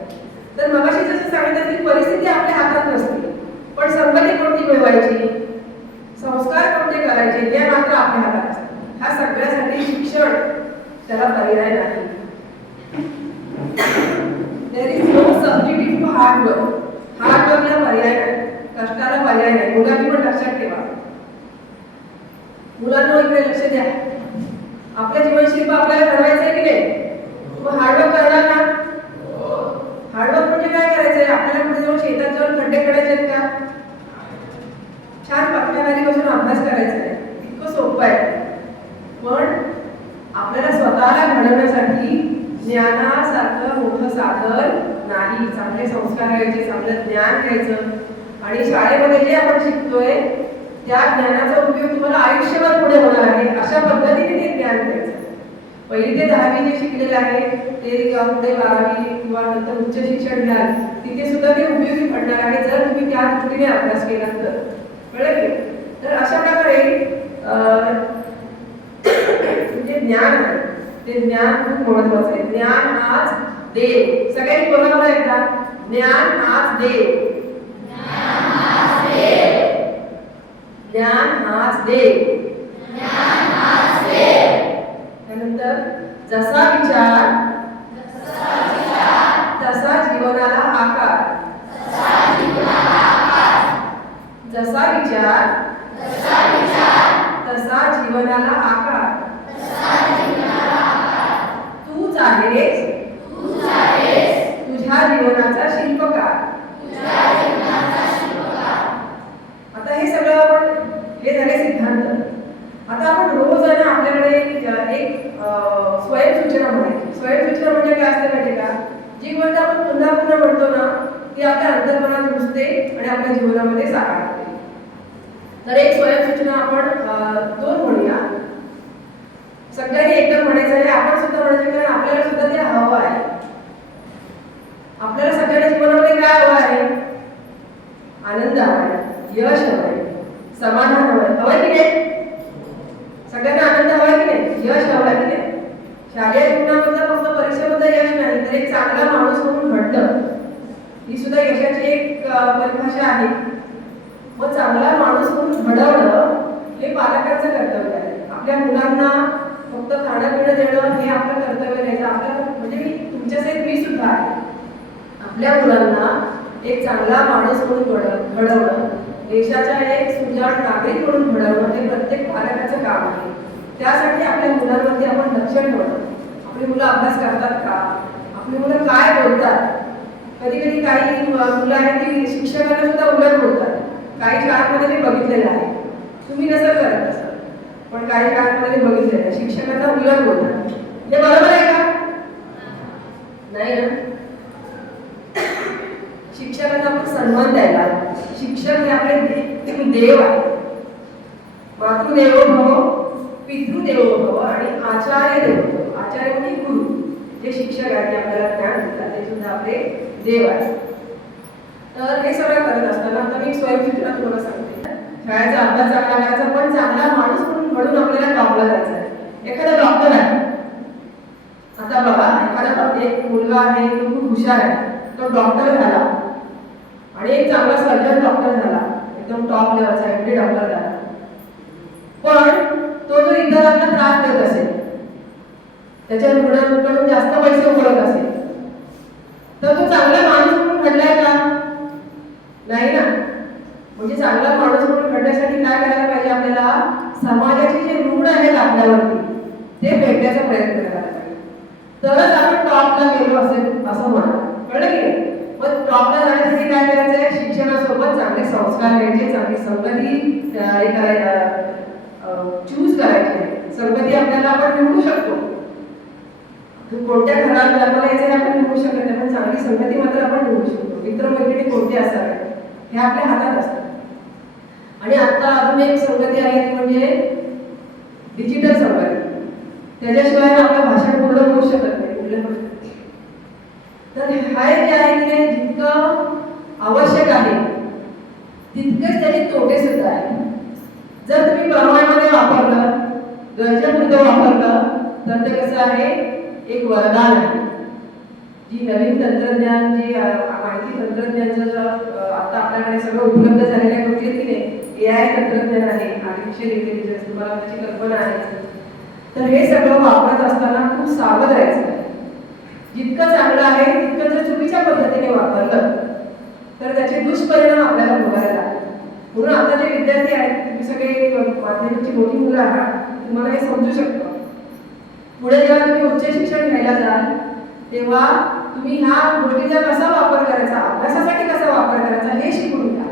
तर मगाशी जसं सांगितलं की परिस्थिती आपल्या हातात नसते, पण संगती कोणती मिळवायची, संस्कार कोणते करायचे हे मात्र आपल्या हातात असते. ह्या सगळ्यासाठी शिक्षण त्याला पर्याय नाही. There is no substitute to hard work. Hard वर्कला पर्याय नाही, कष्टाला पर्याय नाही. मुलांनी पण लक्षात ठेवा. मुलांना इकडे लक्ष द्या. आपल्या जीवनशिल्प आपल्याला घडवायचं आहे की नाही, मग हार्डवर्क करणार ना. हार्डवर्क म्हणजे काय करायचंय, आपल्याला कुठे जाऊन शेतात जाऊन खड्डे काढायचे आहेत का, छान पक्षाखाली बसून अभ्यास करायचा आहे, इतकं सोपं आहे. पण आपल्याला स्वतःला घडवण्यासाठी ज्ञानासारखं मोठं साधन नाही. चांगले संस्कार घ्यायचे, चांगलं ज्ञान घ्यायचं आणि शाळेमध्ये जे आपण शिकतोय त्या ज्ञानाचा उपयोग तुम्हाला आयुष्यभर पुढे होणार आहे, अशा पद्धतीने ते ज्ञान घ्यायचं. पहिली ते 10वी जे शिकलेलं आहे ते पुढे 12वी किंवा नंतर उच्च शिक्षण घ्याल तिथे सुद्धा ते उपयोगी पडणार आहे, जर तुम्ही त्या दृष्टीने अभ्यास केला तर. कळलं की? तर अशा प्रकारे जे ज्ञान आहे ते ज्ञान खूप महत्वाचं आहे. ज्ञान हाच देव. सगळ्यांनी बोला मला एकदा, ज्ञान हाच देव. ज्ञान हाच देव. त्यानंतर जसा विचार तसा जीवनाला आकार. जसा विचार तसा जीवनाला आकार. तूच आहेस तुझ्या जीवनाचा शिल्पकार. आता हे सगळं आपण हे झाले सिद्धांत. आता आपण रोज आहे ना आपल्याकडे एक स्वयंसूचना म्हणायची. स्वयंसूचना म्हणजे काय असते माहिती का? जी गोष्ट आपण पुन्हा पुन्हा म्हणतो ना ती आपल्या अंतर्मनात घुसते आणि आपल्या जीवनामध्ये साकार होते. तर एक स्वयंसूचना आपण दोन म्हणूया. सगळ्यांनी एकदम म्हणायचं आहे. आपण सुद्धा म्हणायचं कारण आपल्याला सुद्धा ते हवं आहे. आपल्याला सगळ्यांच्या जीवनामध्ये काय हवं आहे? आनंद हवा आहे, यश हवं आहे, समाधान हवं आहे. हवंय की नाही? सगळ्यांना आनंद हवाय की नाही? यश हवंय की नाही? शालेय जीवनामधलं फक्त परीक्षेमध्ये यश नाही तर एक चांगला माणूस म्हणून घडणं ही सुद्धा यशाची एक परिभाषा आहे. मग चांगला माणूस म्हणून घडवणं हे पालकांचं कर्तव्य आहे. आपल्या मुलांना फक्त खाणं पिणं देणं हे आपलं कर्तव्य नाही. आपलं म्हणजे तुमच्यासहित मी सुद्धा आहे. आपल्या मुलांना एक चांगला माणूस म्हणून घडवणं, देशाच्या एक सुजाण नागरिक म्हणून घडवणं हे प्रत्येक पालकाचं काम आहे. त्यासाठी आपल्या मुलांमध्ये आपण लक्ष ठेवणं. आपली मुलं अभ्यास करतात का? आपली मुलं काय बोलतात? कधी कधी काही मुलं आहेत ती शिक्षकांना सुद्धा उलट बोलतात. काही शाळांमध्ये मी बघितलेलं आहे. तुम्ही नसेल करत तसं, पण काही शाळांमध्ये मी बघितलेलं आहे शिक्षकांना उलट बोलतात. हे बरोबर आहे का? नाही ना. शिक्षकांना आपण सन्मान द्यायला. शिक्षक हे आपले देव आहे. मातृदेवो भव, पितृदेवो भव आणि आचार्य देवो भव. आचार्य म्हणजे गुरु. जे शिक्षक आहेत ते आपल्याला ज्ञान देतात ते सुद्धा आपले देव आहेत. तर हे सगळं करत असताना आता मी स्वयंसूचना तुम्हाला सांगते. शाळेचा अभ्यास चांगला करायचा पण चांगला माणूस म्हणून आपल्याला जॉबला जायचं आहे. एखादा डॉक्टर आहे. आता बघा एखादा एक मुलगा आहे तो खूप हुशार आहे. तो डॉक्टर झाला आणि एक चांगला सर्जन डॉक्टर झाला. एकदम टॉप लेवलचा एमडी डॉक्टर झाला. पण तो जो इतरांना त्रास देत असेल, त्याच्या रुग्णांकडून जास्त पैसे उकळत असेल तर तो चांगला माणूस म्हणून घडलाय का? नाही ना. म्हणजे चांगला माणूस म्हणून घडण्यासाठी काय करायला पाहिजे? आपल्याला समाजाचे जे ऋण आहेत आपल्यावरती ते फेडण्याचा प्रयत्न करायला पाहिजे. तरच आपण टॉपला गेलो असेल असं म्हणा. कळलं की नाही? मग टॉपला जाण्यासाठी काय करायचं आहे? शिक्षणासोबत चांगले संस्कार घ्यायचे, चांगली संगती हे करायला चूज करायची. संगती आपल्याला आपण निवडू शकतो. कोणत्या घरात जन्माला यायचं हे आपण निवडू शकत नाही, पण चांगली संगती मात्र आपण निवडू शकतो. मित्रमैत्रिणी कोणते असावे हे आपल्या हातात असतं. आणि आता अजून एक संगती आहे ती म्हणजे डिजिटल संगती. त्याच्याशिवाय आपलं भाषण पूर्ण होऊ शकत नाही. तर हा जे आहे की नाही जितकं आवश्यक आहे तितकेच त्याचे तोटे सुद्धा आहेत. जर तुम्ही प्रमाणामध्ये वापरलं, गरजेपुरतं वापरलं तर ते कसं आहे? एक वरदान आहे. जी नवीन तंत्रज्ञान, जी माहिती तंत्रज्ञानाचं आता आपल्याकडे सगळं उपलब्ध झालेल्या गोष्टी की नाही, AI तंत्रज्ञान आहे, आर्टिफिशियल इंटेलिजन्स, तुम्हाला त्याची कल्पना आहे. तर हे सगळं वापरत असताना खूप सावध राहायचं आहे. जितकं चांगलं आहे तितकं जर चुकीच्या पद्धतीने वापरलं तर त्याचे दुष्परिणाम आपल्याला भोगायला लागतात. म्हणून आता जे विद्यार्थी आहेत, तुम्ही सगळे माध्यमिकची मोठी मुलं आहात, तुम्हाला हे समजू शकतं. पुढे जेव्हा तुम्ही उच्च शिक्षण घ्यायला जाल तेव्हा तुम्ही ह्या गोष्टीचा कसा वापर करायचा, अभ्यासासाठी कसा वापर करायचा हे शिकून घ्या.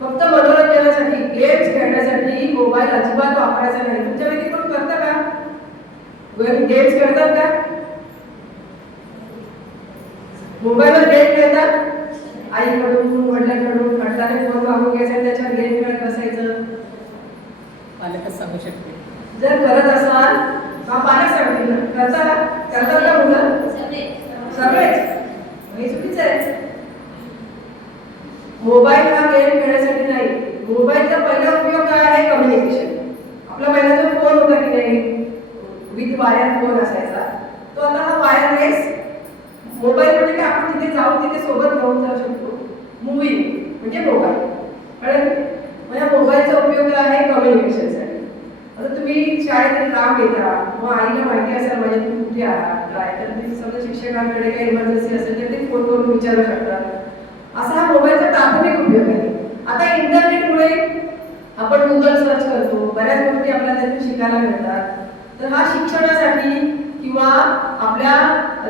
फक्त मनोरंजनासाठी, गेम्स खेळण्यासाठी मोबाईल अजिबात वापरायचा नाही. तुमच्यापैकी कोण करतं का? गेम्स खेळतात का? मोबाईलवर गेम खेळतात? आईकडून वडिलांकडून हट्टाने फोन मागून घ्यायचा, त्याच्यावर गेम खेळत बसायचं. पालकच सांगू शकते. जर करत असाल का पालक सांगतील ना? करतात का मुलं? सगळेच. हे चुकीचं आहे. मोबाईल हा गेम खेळण्यासाठी नाही. मोबाईलचा पहिला उपयोग काय आहे? कम्युनिकेशन. आपला पहिला जो फोन होता की नाही, विथ वायर फोन असायचा, तो आता हा वायरलेस मोबाईल. म्हणजे काय? आपण तिथे जाऊन तिथे सोबत घेऊन जाऊ शकतो. मूवी म्हणजे मोबाईल. कळलं? म्हणजे मोबाईलचा उपयोग आहे कम्युनिकेशनसाठी. आता तुम्ही शाळेत काम घेता, मग किंवा आईला माहिती असेल म्हणजे तुम्ही कुठे आहात काय, तर ते समजा शिक्षकांकडे काही इमर्जन्सी असेल तर ते फोन करून विचारू शकतात. असा हा मोबाईलचा प्राथमिक उपयोग आहे. आता इंटरनेटमुळे आपण गुगल सर्च करतो, बऱ्याच गोष्टी आपल्याला त्यातून शिकायला मिळतात. तर हा शिक्षणासाठी किंवा आपल्या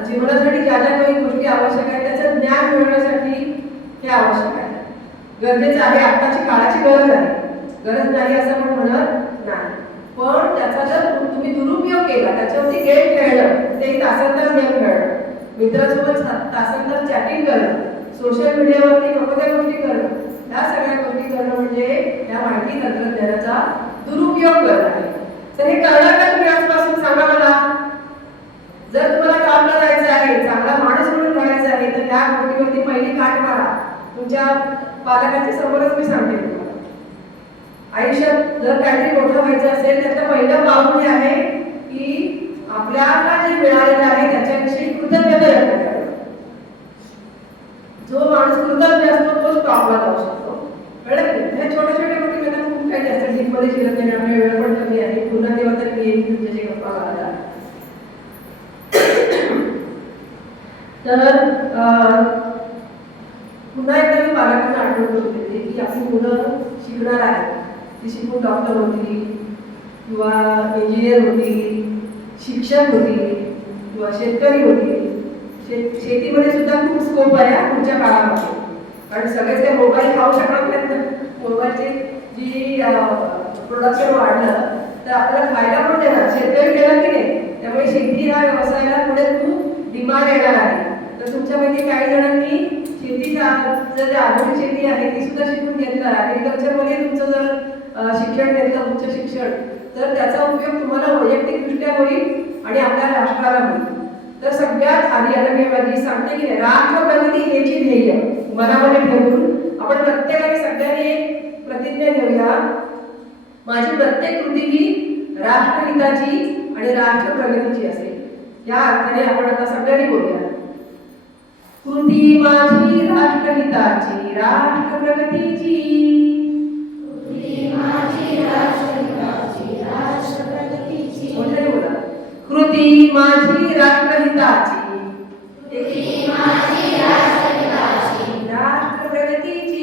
जीवनासाठी ज्या ज्या काही गोष्टी आवश्यक आहेत त्याचं ज्ञान मिळवण्यासाठी हे आवश्यक आहे, गरजेचं आहे. आत्ताची काळाची गरज आहे, गरज नाही असं आपण म्हणत नाही. पण त्याचा जर तुम्ही दुरुपयोग केला, त्याच्यावरती गेम खेळलं, ते तासंतास गेम खेळणं, मित्रांसोबत तासंतास चॅटिंग करणं, सोशल मीडियावरती नको त्या गोष्टी करणं, ह्या सगळ्या गोष्टी करणं म्हणजे या माहिती तंत्रज्ञानाचा दुरुपयोग करणं आहे. तर हे करणार का तुम्ही आजपासून सांगा मला. जर तुम्हाला कामला जायचं आहे, चांगला माणूस म्हणून करायचं आहे, तर या गोष्टीवरती पहिली काट मारा. तुमच्या पालकांच्या समोरच मी सांगते तुम्हाला. आयुष्यात जर काहीतरी मोठं व्हायचं असेल त्याचं पहिलं पाऊल हे आहे की आपल्याला जे मिळालेलं आहे त्याच्याविषयी कृतज्ञता व्यक्त करणं. जो माणूस कृतज्ञ असतो तो टॉपला जाऊ शकतो. कळलं की हे छोटे छोटे गोष्टी मला खूप काही जास्त डीपमध्ये शिरत नाही, आपल्या वेळ पण कमी आहे. पुन्हा तेव्हा तर मी येईल तुमच्याशी गप्पा मारायला. तर पुन्हा एकदा मी पालकांना आठवण करून देते की आपली मुलं शिकणार आहेत, ती शिकून डॉक्टर होतील किंवा इंजिनियर होतील, शिक्षक होतील किंवा शेतकरी होतील. शेतीमध्ये सुद्धा खूप स्कोप आहे पुढच्या काळामध्ये, कारण सगळेच काही मोबाईल खाऊ शकत नाहीत ना. मोबाईलची जी प्रोडक्शन वाढलं तर आपल्याला खायला पण देणार, शेतकरी देणार की नाही. त्यामुळे शेती हा व्यवसायाला पुढे खूप डिमांड येणार आहे. तर तुमच्यापैकी काही जणांनी शेतीचा जर आधुनिक शेती आहे ती सुद्धा शिकून घेतला, ॲग्रिकल्चरमध्ये तुमचं जर शिक्षण घेतलं, उच्च शिक्षण, तर त्याचा उपयोग तुम्हाला वैयक्तिकदृष्ट्या होईल आणि आपल्या राष्ट्राला होईल. तर सगळ्यात आधी आता मी माझी सांगते की राष्ट्र प्रगती हेची ध्येय मनामध्ये ठेवून आपण प्रत्येकाने सगळ्यांनी एक प्रतिज्ञा घेऊया. माझी प्रत्येक कृती ही राष्ट्रहिताची आणि राष्ट्र प्रगतीची असेल. या अर्थाने आपण आता सगळ्यांनी बोलूया. कृती माझी राष्ट्रहिताची, राष्ट्र प्रगतीची. मोठ्याने बोला. कृती माझी राष्ट्रहिताची, राष्ट्र प्रगतीची.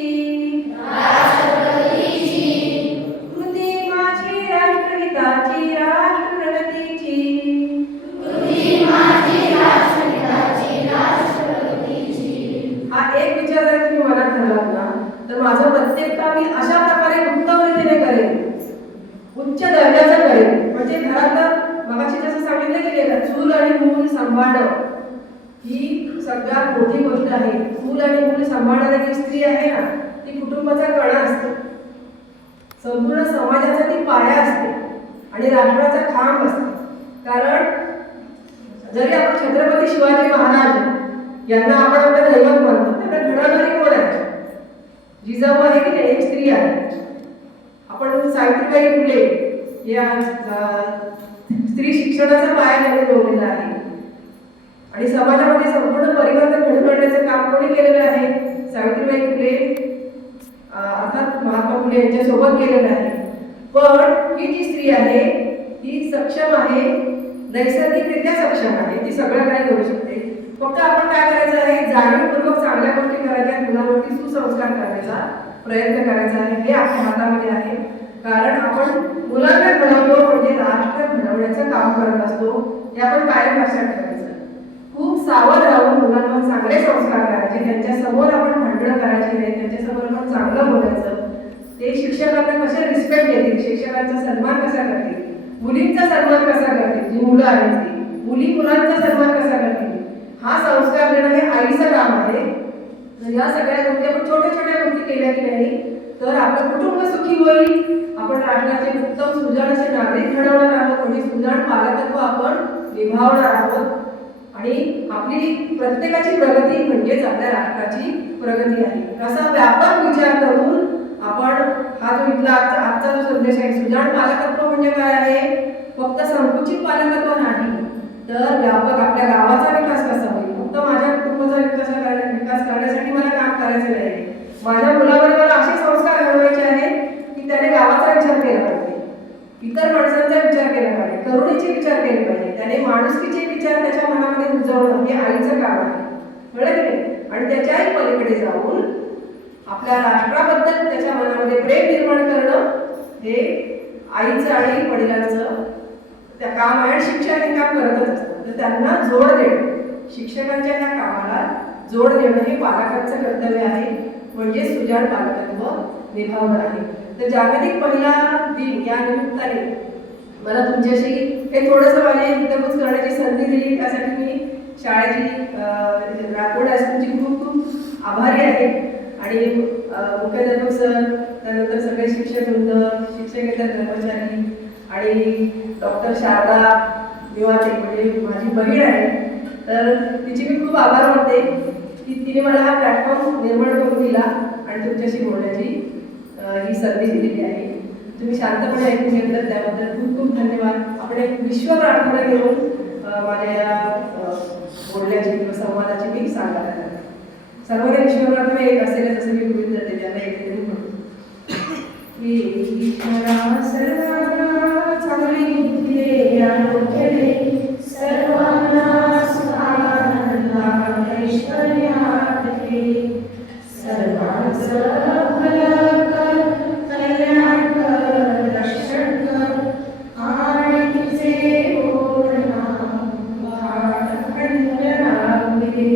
कृती माझी राष्ट्रहिताची, राष्ट्र प्रगतीची. हा एक विचार जर तुम्ही मनात ठेवलात ना तर माझं प्रत्येक काम मी अशा प्रकारे उत्तम रीतीने करेन, उच्च दर्जाचं करेन. म्हणजे घरातलं मगाशी जसं सांगितलं की चूल आणि मूल सांभाळणं ही सगळ्यात मोठी गोष्ट आहे. चूल आणि मूल सांभाळणारी जी स्त्री आहे ना ती कुटुंबाचा कणा असते, संपूर्ण समाजाचा ती पाया असते आणि राष्ट्राचा खांब असते. कारण जरी आपण छत्रपती शिवाजी महाराज यांना आपण आपलं दैवत मानतो, त्यांना घडवणारी कोण आहे? जिजाऊ आहे की नाही, एक स्त्री आहे. आपण सावित्रीबाई फुले या स्त्री शिक्षणाचा पाया त्यांनी ठेवलेला आहे आणि समाजामध्ये संपूर्ण परिवर्तन घडून आणण्याचं काम कोणी केलेलं आहे? सावित्रीबाई फुले अर्थात महात्मा फुले यांच्या सोबत केलेलं आहे. पण ही जी स्त्री आहे ती सक्षम आहे, नैसर्गिकरित्या सक्षम आहे, ती सगळं काही करू शकते. फक्त आपण काय करायचं आहे, जाणीवपूर्वक चांगल्या गोष्टी करायच्या, मुलांवरती सुसंस्कार करण्याचा प्रयत्न करायचा आहे. हे आपल्या हातामध्ये आहे. कारण आपण मुलांना घडवतो म्हणजे राष्ट्र घडवण्याचं काम करत असतो. हे आपण कायम लक्षात ठेवायचं. खूप सावध राहून मुलांवर चांगले संस्कार करायचे, त्यांच्यासमोर आपण भांडणं करायची नाही, त्यांच्यासमोर आपण चांगलं बोलायचं. ते शिक्षकांना कसे रिस्पेक्ट देतील, शिक्षकांचा सन्मान कसा करतील, मुलींचा सन्मान कसा करतील, जी मुलं आहेत ती मुली मुलांचा सन्मान कसा करतील, हा संस्कार देणं हे आईचं काम आहे. तर या सगळ्या गोष्टी आपण छोट्या छोट्या गोष्टी केल्या की नाही तर आपलं कुटुंब सुखी होईल, आपण राष्ट्राचे उत्तम सुजाण असे नागरिक घडवणार आहोत, म्हणजे सुजाण पालकत्व आपण निभावणार आहोत आणि आपली प्रत्येकाची प्रगती म्हणजेच आपल्या राष्ट्राची प्रगती आहे. असा व्यापक विचार करून आपण हा जो इथला आजचा जो संदेश आहे, सुजाण पालकत्व म्हणजे काय आहे? फक्त संकुचित पालकत्व नाही तर व्यापक आपल्या गावाचा विकास कसा होईल. फक्त माझ्या कुटुंबाचा विकास करण्यासाठी मला काम करायचं नाही, माझ्या मुलाबरोबर असे संस्कार घडवायचे आहेत की त्याने गावाचा विचार केला पाहिजे, इतर माणसांचा विचार केला पाहिजे, करुणीचे विचार केले पाहिजे. माणुसकीचे विचार त्याच्या मनामध्ये रुजवणं हे आईचं काम आहे, कळलं की नाही? आणि त्याच्याही पलीकडे जाऊन आपल्या राष्ट्राबद्दल त्याच्या मनामध्ये प्रेम निर्माण करणं हे आईचं आणि वडिलांचं त्या काम आहे. आणि शिक्षक हे काम करतच असतं, तर त्यांना जोड देणं, शिक्षकांच्या त्या कामाला जोड देणं हे पालकांचं कर्तव्य आहे, म्हणजे सुजाण पालकत्व निभावणं आहे. तर जागतिक महिला दिन या निमित्ताने मला तुमच्याशी हे थोडंसं माझे हितगुज करण्याची संधी दिली, त्यासाठी मी शाळेची राठोड हायस्कूलची खूप खूप आभारी आहे. आणि मुख्याध्यापक सर, त्यानंतर सगळे शिक्षक वृंद, शिक्षकेतर कर्मचारी आणि डॉक्टर शारदा निवाते म्हणजे माझी बहीण आहे, तर तिचे मी खूप आभार मानते की तिने मला हा प्लॅटफॉर्म निर्माण करून दिला आणि तुमच्याशी बोलण्याची ही संधी दिलेली आहे. तुम्ही शांतपणे ऐकून घेतलं त्याबद्दल खूप खूप धन्यवाद. आपण एक विश्व प्रार्थना घेऊन माझ्या या बोलण्याची किंवा संवादाची मी सांगायला लागले. सर्वांना विश्व प्रार्थना एक असेल असं मी गृहीत धरते, ज्यांना येते तरी म्हणून की ईश्वरा सर्वांना चांगली बुद्धी दे, आरोग्य दे, सर्वांना सुखानंद ऐश्वर्यात घे, सर्वांचं भलं कर, कल्याण कर, रक्षण कर आणि तुझे ओढ नाम अखंड राहू दे.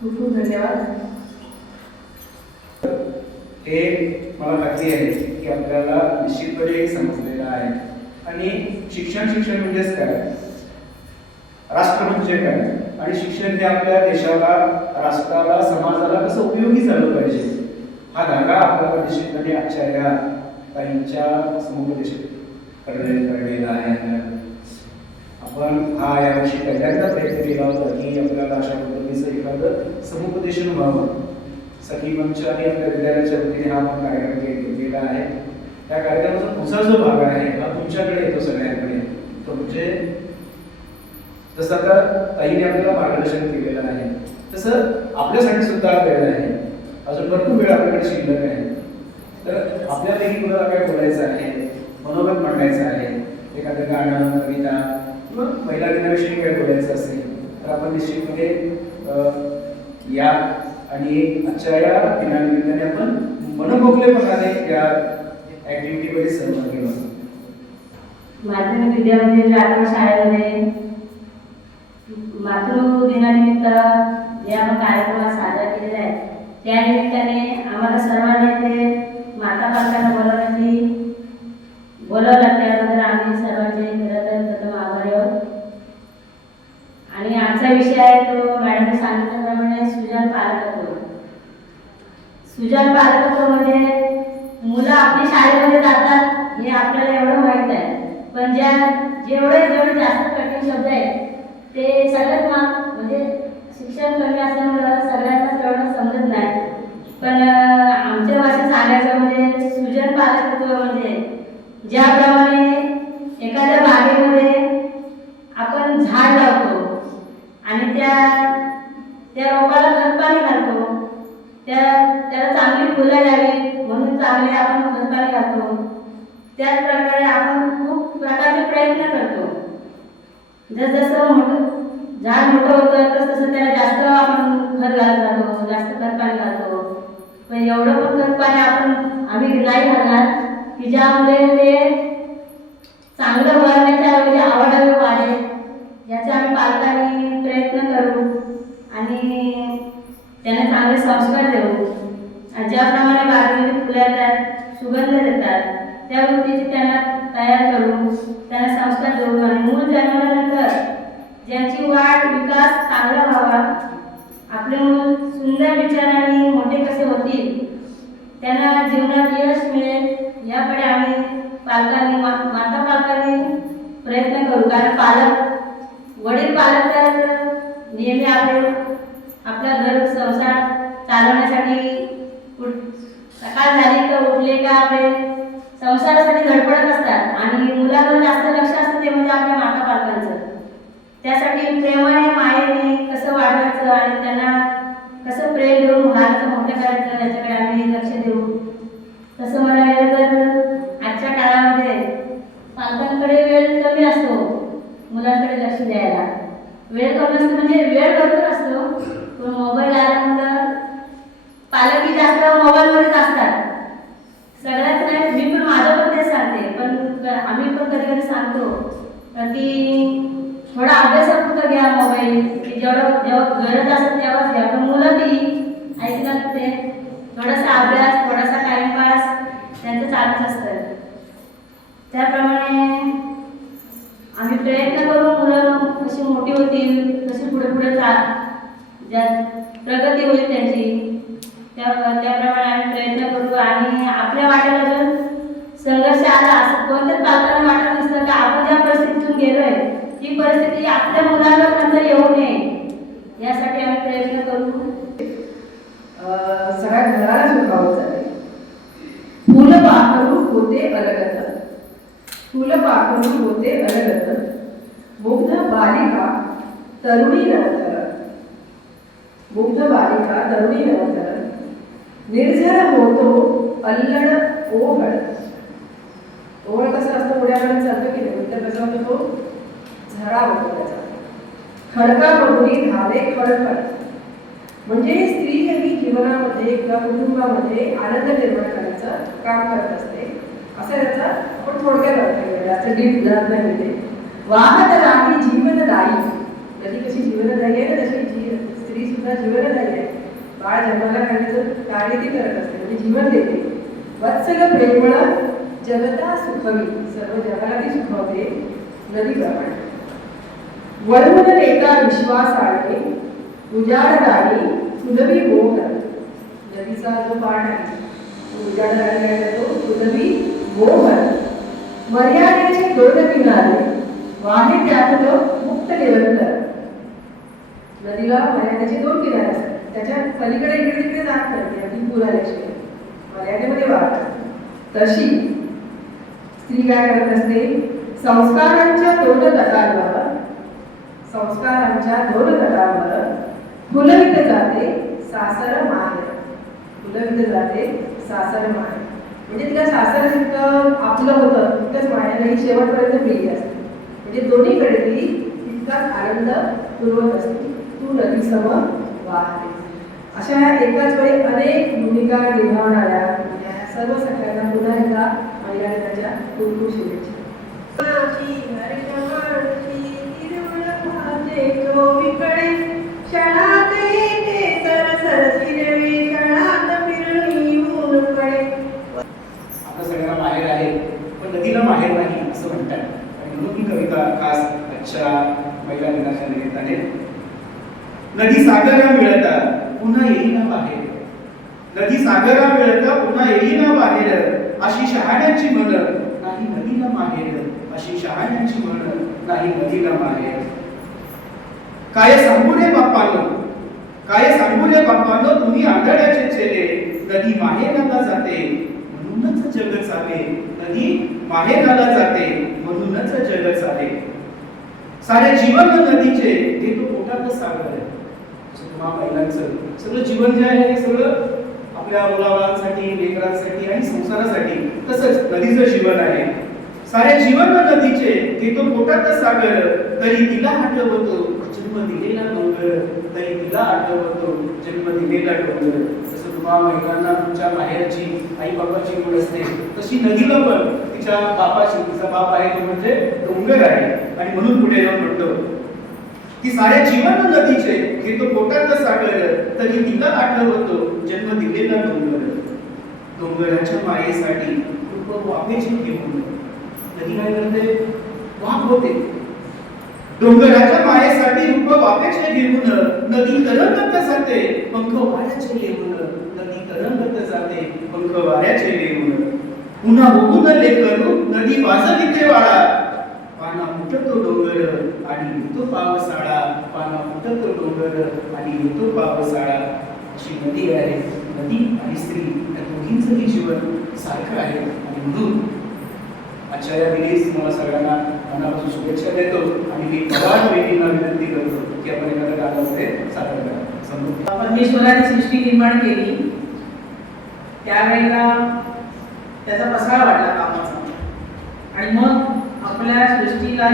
खूप खूप धन्यवाद. हे मला खात्री आहे की आपल्याला निश्चितपणे समजलेलं आहे. आणि शिक्षण म्हणजेच काय, राष्ट्र म्हणजे काय, आणि शिक्षण हे आपल्या देशाला, राष्ट्राला, समाजाला कसं उपयोगी झालं पाहिजे हा धागा आपल्याला निश्चितपणे आजच्या या ताईंच्या समुपदेशात कळलेला आहे. आपण हा यावर्षी पहिल्यांदा प्रयत्न केला होता की आपल्याला अशा पद्धतीचं एखादं समुपदेशन व्हावं. सखी मंच आणि आपल्या विद्यालयाच्या वतीने हा आपण कार्यक्रम केला आहे. त्या कार्यक्रमाचा पुढचा जो भाग आहे हा तुमच्याकडे येतो सगळ्यांकडे. तो म्हणजे जसं आता ताईने आपल्याला मार्गदर्शन केलेलं आहे तसं आपल्यासाठी सुद्धा वेळ आहे, अजून भरपूर वेळ आपल्याकडे शिल्लक आहे. तर आपल्यापैकी कुणाला काय बोलायचं आहे, मनोगत मांडायचं आहे, एखादं गाणं, कविता किंवा महिला दिनाविषयी काय बोलायचं असेल तर आपण निश्चितपणे या आणि आजच्या या दिनानिमित्ताने आपण मनोमोकळेपणाने या ऍक्टिव्हिटीमध्ये सहभागी होतो. माध्यमिक विद्यामंदिर राठोड शाळेमध्ये मातृदिनानिमित्त जे आपण कार्यक्रम साजरा केलेला आहे त्या निमित्ताने आम्हाला सर्वांना इथे माता पालकांना बोलवलं, त्याबद्दल आम्ही सर्वांचे खरं तर प्रथम आभारी आहोत. आणि आजचा विषय आहे तो मॅडमने सांगितल्याप्रमाणे सुजाण पालकत्व. सुजाण पालकत्व म्हणजे मुलं आपली शाळेमध्ये जातात हे आपल्याला एवढं माहीत आहे, पण जेवढे जास्त कठीण शब्द आहेत ते सगळ्यात म्हणजे शिक्षण कमी असल्यामुळं सगळ्यांना तेवढं समजत नाही. पण आमच्या भाषेत सांगायचं म्हणजे सुजाण पालकत्व म्हणजे ज्याप्रमाणे एखाद्या बागेमध्ये आपण झाड लावतो आणि त्या रोपाला खतपाणी घालतो, त्याला चांगली फुलं यावी म्हणून चांगले आपण खतपाणी घालतो. त्याच प्रकारे आपण खूप प्रकारचे प्रयत्न करतो. जसं झाड मोठं होतं तसं त्याला जास्त आपण खत घालत राहतो, जास्त खतपाणी घालतो. पण एवढं पण खतपाणी आम्ही नाही घालणार की ज्यामुळे ते चांगलं वळण्याच्या ऐवजी आवडावे वाढेल. याचा आम्ही पालकांनी प्रयत्न करू आणि त्यांना चांगले संस्कार देऊ. ज्याप्रमाणे बागेमध्ये फुलं येतात, सुगंध देतात, त्या वृत्तीचे त्यांना तयार करू, त्यांना संस्कार देऊ. आणि मूल जन्मल्यानंतर ज्यांची वाढ विकास चांगला व्हावा, आपले मूल सुंदर विचारांनी मोठे कसे होतील, त्यांना जीवनात यश मिळेल याकडे आम्ही माता पालकांनी प्रयत्न करू. कारण वडील पालक तर नेहमी आपला घर संसार चालवण्यासाठी सकाळ झाली तर उठले का आपले संसारासाठी धडपडत असतात आणि मुलाकडे जास्त लक्ष असतं ते म्हणजे आपल्या माता पालकांचं. त्यासाठी प्रेमाने मायेने कसं वाढवायचं आणि त्यांना कसं प्रेम देऊन मुलांचं मोठं करायचं याच्याकडे आम्ही लक्ष देऊ. तसं म्हणायला तर आजच्या काळामध्ये पालकांकडे वेळ कमी असतो मोबाईलमध्येच असतात. सगळ्यात नाही, मी पण माझं पण तेच सांगते, पण आम्ही पण कधी कधी सांगतो की थोडा अभ्यासापुरता घ्या मोबाईल, की जेव्हा गरज असेल तेव्हाच घ्या. पण मुलं ती ऐकणार ते, थोडासा अभ्यास, थोडासा टाइमपास त्यांचं चालूच असतं. त्याप्रमाणे आम्ही प्रयत्न करू मुलं कशी मोठी होतील, कशी पुढे पुढे प्रगती होईल त्यांची, त्याप्रमाणे आम्ही प्रयत्न करू. आणि आपल्या वाट्याला जर संघर्ष आला, असं कोणत्याच पालकांना वाटत नसतं का आपण ज्या परिस्थितीतून गेलोय ती परिस्थिती आपल्या मुलांना नंतर येऊ नये, यासाठी आम्ही प्रयत्न करू. सगळ्या घराला सुखावत जाते. फुल पाखरू होते अलगत, फुल पाखरू होते अलगत, मुग्ध बालिका तरुणी नवतर, मुग्ध बालिका तरुणी नवतर, निर्झर होतो अल्लड ओहळ. ओहळ कसं असतं, पुढ्याकडे चालतो की नाही, तर कसं होतो तो झरा होतो त्याचा. खडका बघुनी धावे खडखड, म्हणजे स्त्री ही जीवनामध्ये किंवा कुटुंबामध्ये आनंद निर्माण करायचं काम करत असते, असं याचा आपण थोडक्यात अर्थ घेऊया, असं डीप जात नाही ते. वाहत राही जीवनदायी, नदी कशी जीवनदायी आहे ना, तशी स्त्री सुद्धा जीवनदायी आहे. बाळ जन्माला घालण्याचं कार्य ती करत असते, म्हणजे जीवन देते. वत्सल प्रेमळ जगता सुखवी, सर्व जगाला ती सुखवते नदीप्रमाणे. वळवून नेता विश्वासाने उजाडदारी सुलभी मोह, नदीचा जो पाठ आहे उजाडदारी आहे तो सुलभी मोह. मर्यादेचे दोन किनारे वाहे त्यातलं मुक्त निरंतर, नदीला मर्यादेचे दोन किनारे असतात, त्याच्या पलीकडे इकडे तिकडे जात नाही, अगदी पूर आल्याशिवाय मर्यादेमध्ये वाहतात. तशी स्त्री काय करत असते, संस्कारांच्या दोन तटांवर, संस्कारांच्या दोन तटांवर फुलवित जाते सासर माहेर, फुलवित जाते सासर माहेर. म्हणजे तिला सासर जितकं आपलं होतं तितकंच माहेरही शेवटपर्यंत प्रिय असते. म्हणजे दोन्हीकडे ती तितकाच आनंद पुरवत असते. तू नदी सम वाहते. अशा एकाच वेळी अनेक भूमिका निभावणाऱ्या या सर्व सगळ्यांना पुन्हा एकदा महिला दिनाच्या खूप खूप शुभेच्छा. क्षणात येते सरसर फिरवे, क्षणात फिरणी ऊन पडे. आपलं सगळ्यांना माहेर आहे, पण नदीला माहेर नाही असं म्हणतात. आणि म्हणून ही कविता खास आजच्या महिला दिनाच्या निमित्ताने. नदी सागरा मिळता पुन्हा येईना बाहेर, नदी सागरा मिळता पुन्हा येईना बाहेर, अशी शहाण्यांची म्हण नाही नदीला माहेर, अशी शहाण्यांची म्हण नाही नदीला माहेर. काय सांगू रे बाप्पानो, काय सांगू रे बाप्पानो, तुम्ही आंधळ्याचे चेले, नदी माहेराला जाते म्हणूनच जग चाले, नदी माहेराला जाते म्हणूनच जग चाले. सारे जीवन नदीचे हे तो पोटात सागर आहे. तुम्हा महिलांचं सगळं जीवन जे आहे हे सगळं आपल्या मुलाबाळांसाठी, लेकरांसाठी आणि संसारासाठी, तसंच नदीचं जीवन आहे. सारे जीवन नदीचे हे तो पोटात सागर, तरी तिला आठवतो जन्म दिलेला डोंगर, तरी तिला आठवतो जन्म दिलेला डोंगर. जसं तुम्हा महिलांना तुमच्या माहेरची आई बाबाची ओढ असते, तशी नदीला पण तिच्या बापाची, तिचा बाप आहे तो म्हणजे डोंगर आहे. आणि म्हणून पुढे जाऊन म्हणतो की सारे जीवन नदीचे हे तो पोटात सागर, तरी तिला आठवतो जन्म दिलेला डोंगर. डोंगराच्या मायेसाठी खूप वाफेची घेऊन नदी काय करते, वाफ होते. डोंगराच्या मायेसाठी रूप वाफेचे घेऊन नदी तरंगत जाते पंख वाऱ्याचे लेऊन, नदी तरंगत जाते पंख वाऱ्याचे लेऊन. पुन्हा बघून लेकरू नदी वाजली ते वाळा, पाना फुटतो डोंगर आणि येतो पावसाळा, पाना फुटतो डोंगर आणि येतो पावसाळा. अशी नदी आहे. नदी आणि स्त्री या दोघींचंही जीवन सारखं आहे. आणि म्हणून आजच्या या दिवशी मला सगळ्यांना मनापासून शुभेच्छा देतो. आणि मी पवार बहिणींना विनंती करतो की आपण एखादं गाणं असते सादर करा. परमेश्वराने सृष्टी निर्माण केली त्यावेळेला त्याचा पसारा वाटला कामाचा, आणि मग आपल्या सृष्टीला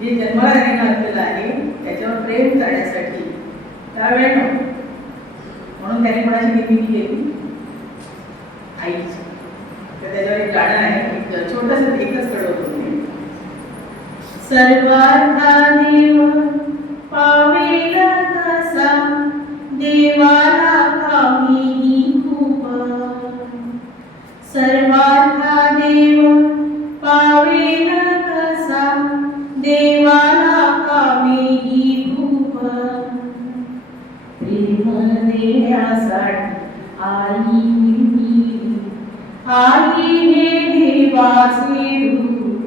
जे जन्माला त्याने घातलेलं आहे त्याच्यावर प्रेम करण्यासाठी त्यावेळेला म्हणून त्याने कोणाची निर्मिती केली, छोटंसं एकच कडवतो मी. सर्वार्था देव पावेल कसा देवाला कामिनी खूप सर्वार्था देव पावेल कसा देवाला कामिनी खूप प्रेम देण्यासाठी आई हे देवाचे रूप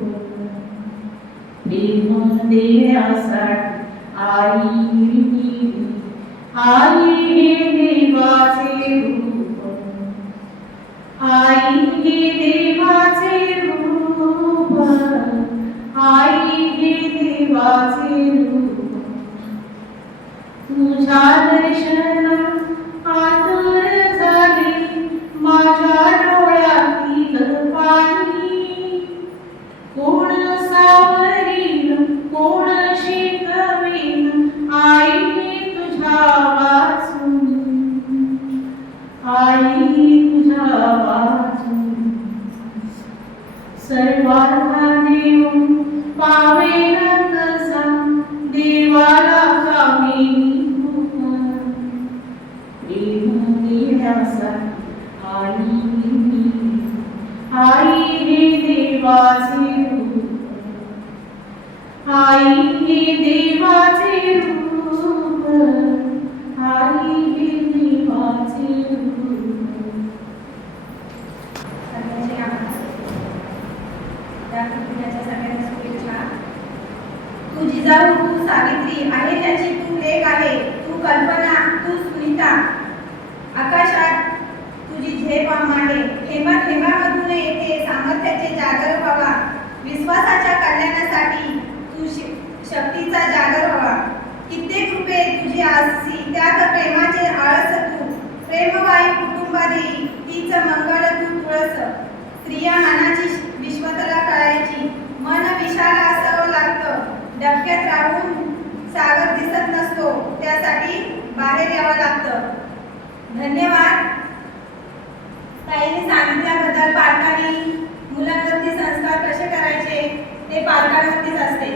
प्रेम देण्यासाठी आई हे देवाचे रूप आई हे देवाचे रूप आई हे देवाचे रूप तुझ्या दर्शन आतुर झाली माझ्या डोळ्यातील पाणी कोण सावरील कोण शिकवीन आई तुझ्या वाचून आई तुझ्या वाचून सर्वार्था देव पावेल कसा देवाला कामिनी खूप प्रेम देण्यासाठी आई हे देवाचे रूप आई हे देवाचे रूप आई हे देवाचे रूप सगळ्यांची त्या सगळ्यांना शुभेच्छा. तू जिजाऊ, तू सावित्री आहे त्याची तू लेक आहे, तू कल्पना, तू सुनीता. आकाशात तुझी झेप आहे, थेंबा थेंबामधून येते सामर्थ्याचे जागर व्हावा. विश्वासाच्या कल्याणासाठी तू शक्तीचा जागर व्हावा. कित्येक रूपे तुझी आसी त्यात प्रेमाचे आळस तू. प्रेमवायू कुटुंबादी तीच मंगळ तू तुळस. स्त्रिया मानाची विश्वतला कळायची मन विशाल असावं लागतं. डबक्यात राहून सागर दिसत नसतो, त्यासाठी बाहेर यावं लागतं. धन्यवाद. ताईंनी सांगितल्याबद्दल. पालकांनी मुलांवरती संस्कार कसे करायचे ते पालकांवरतीच असते.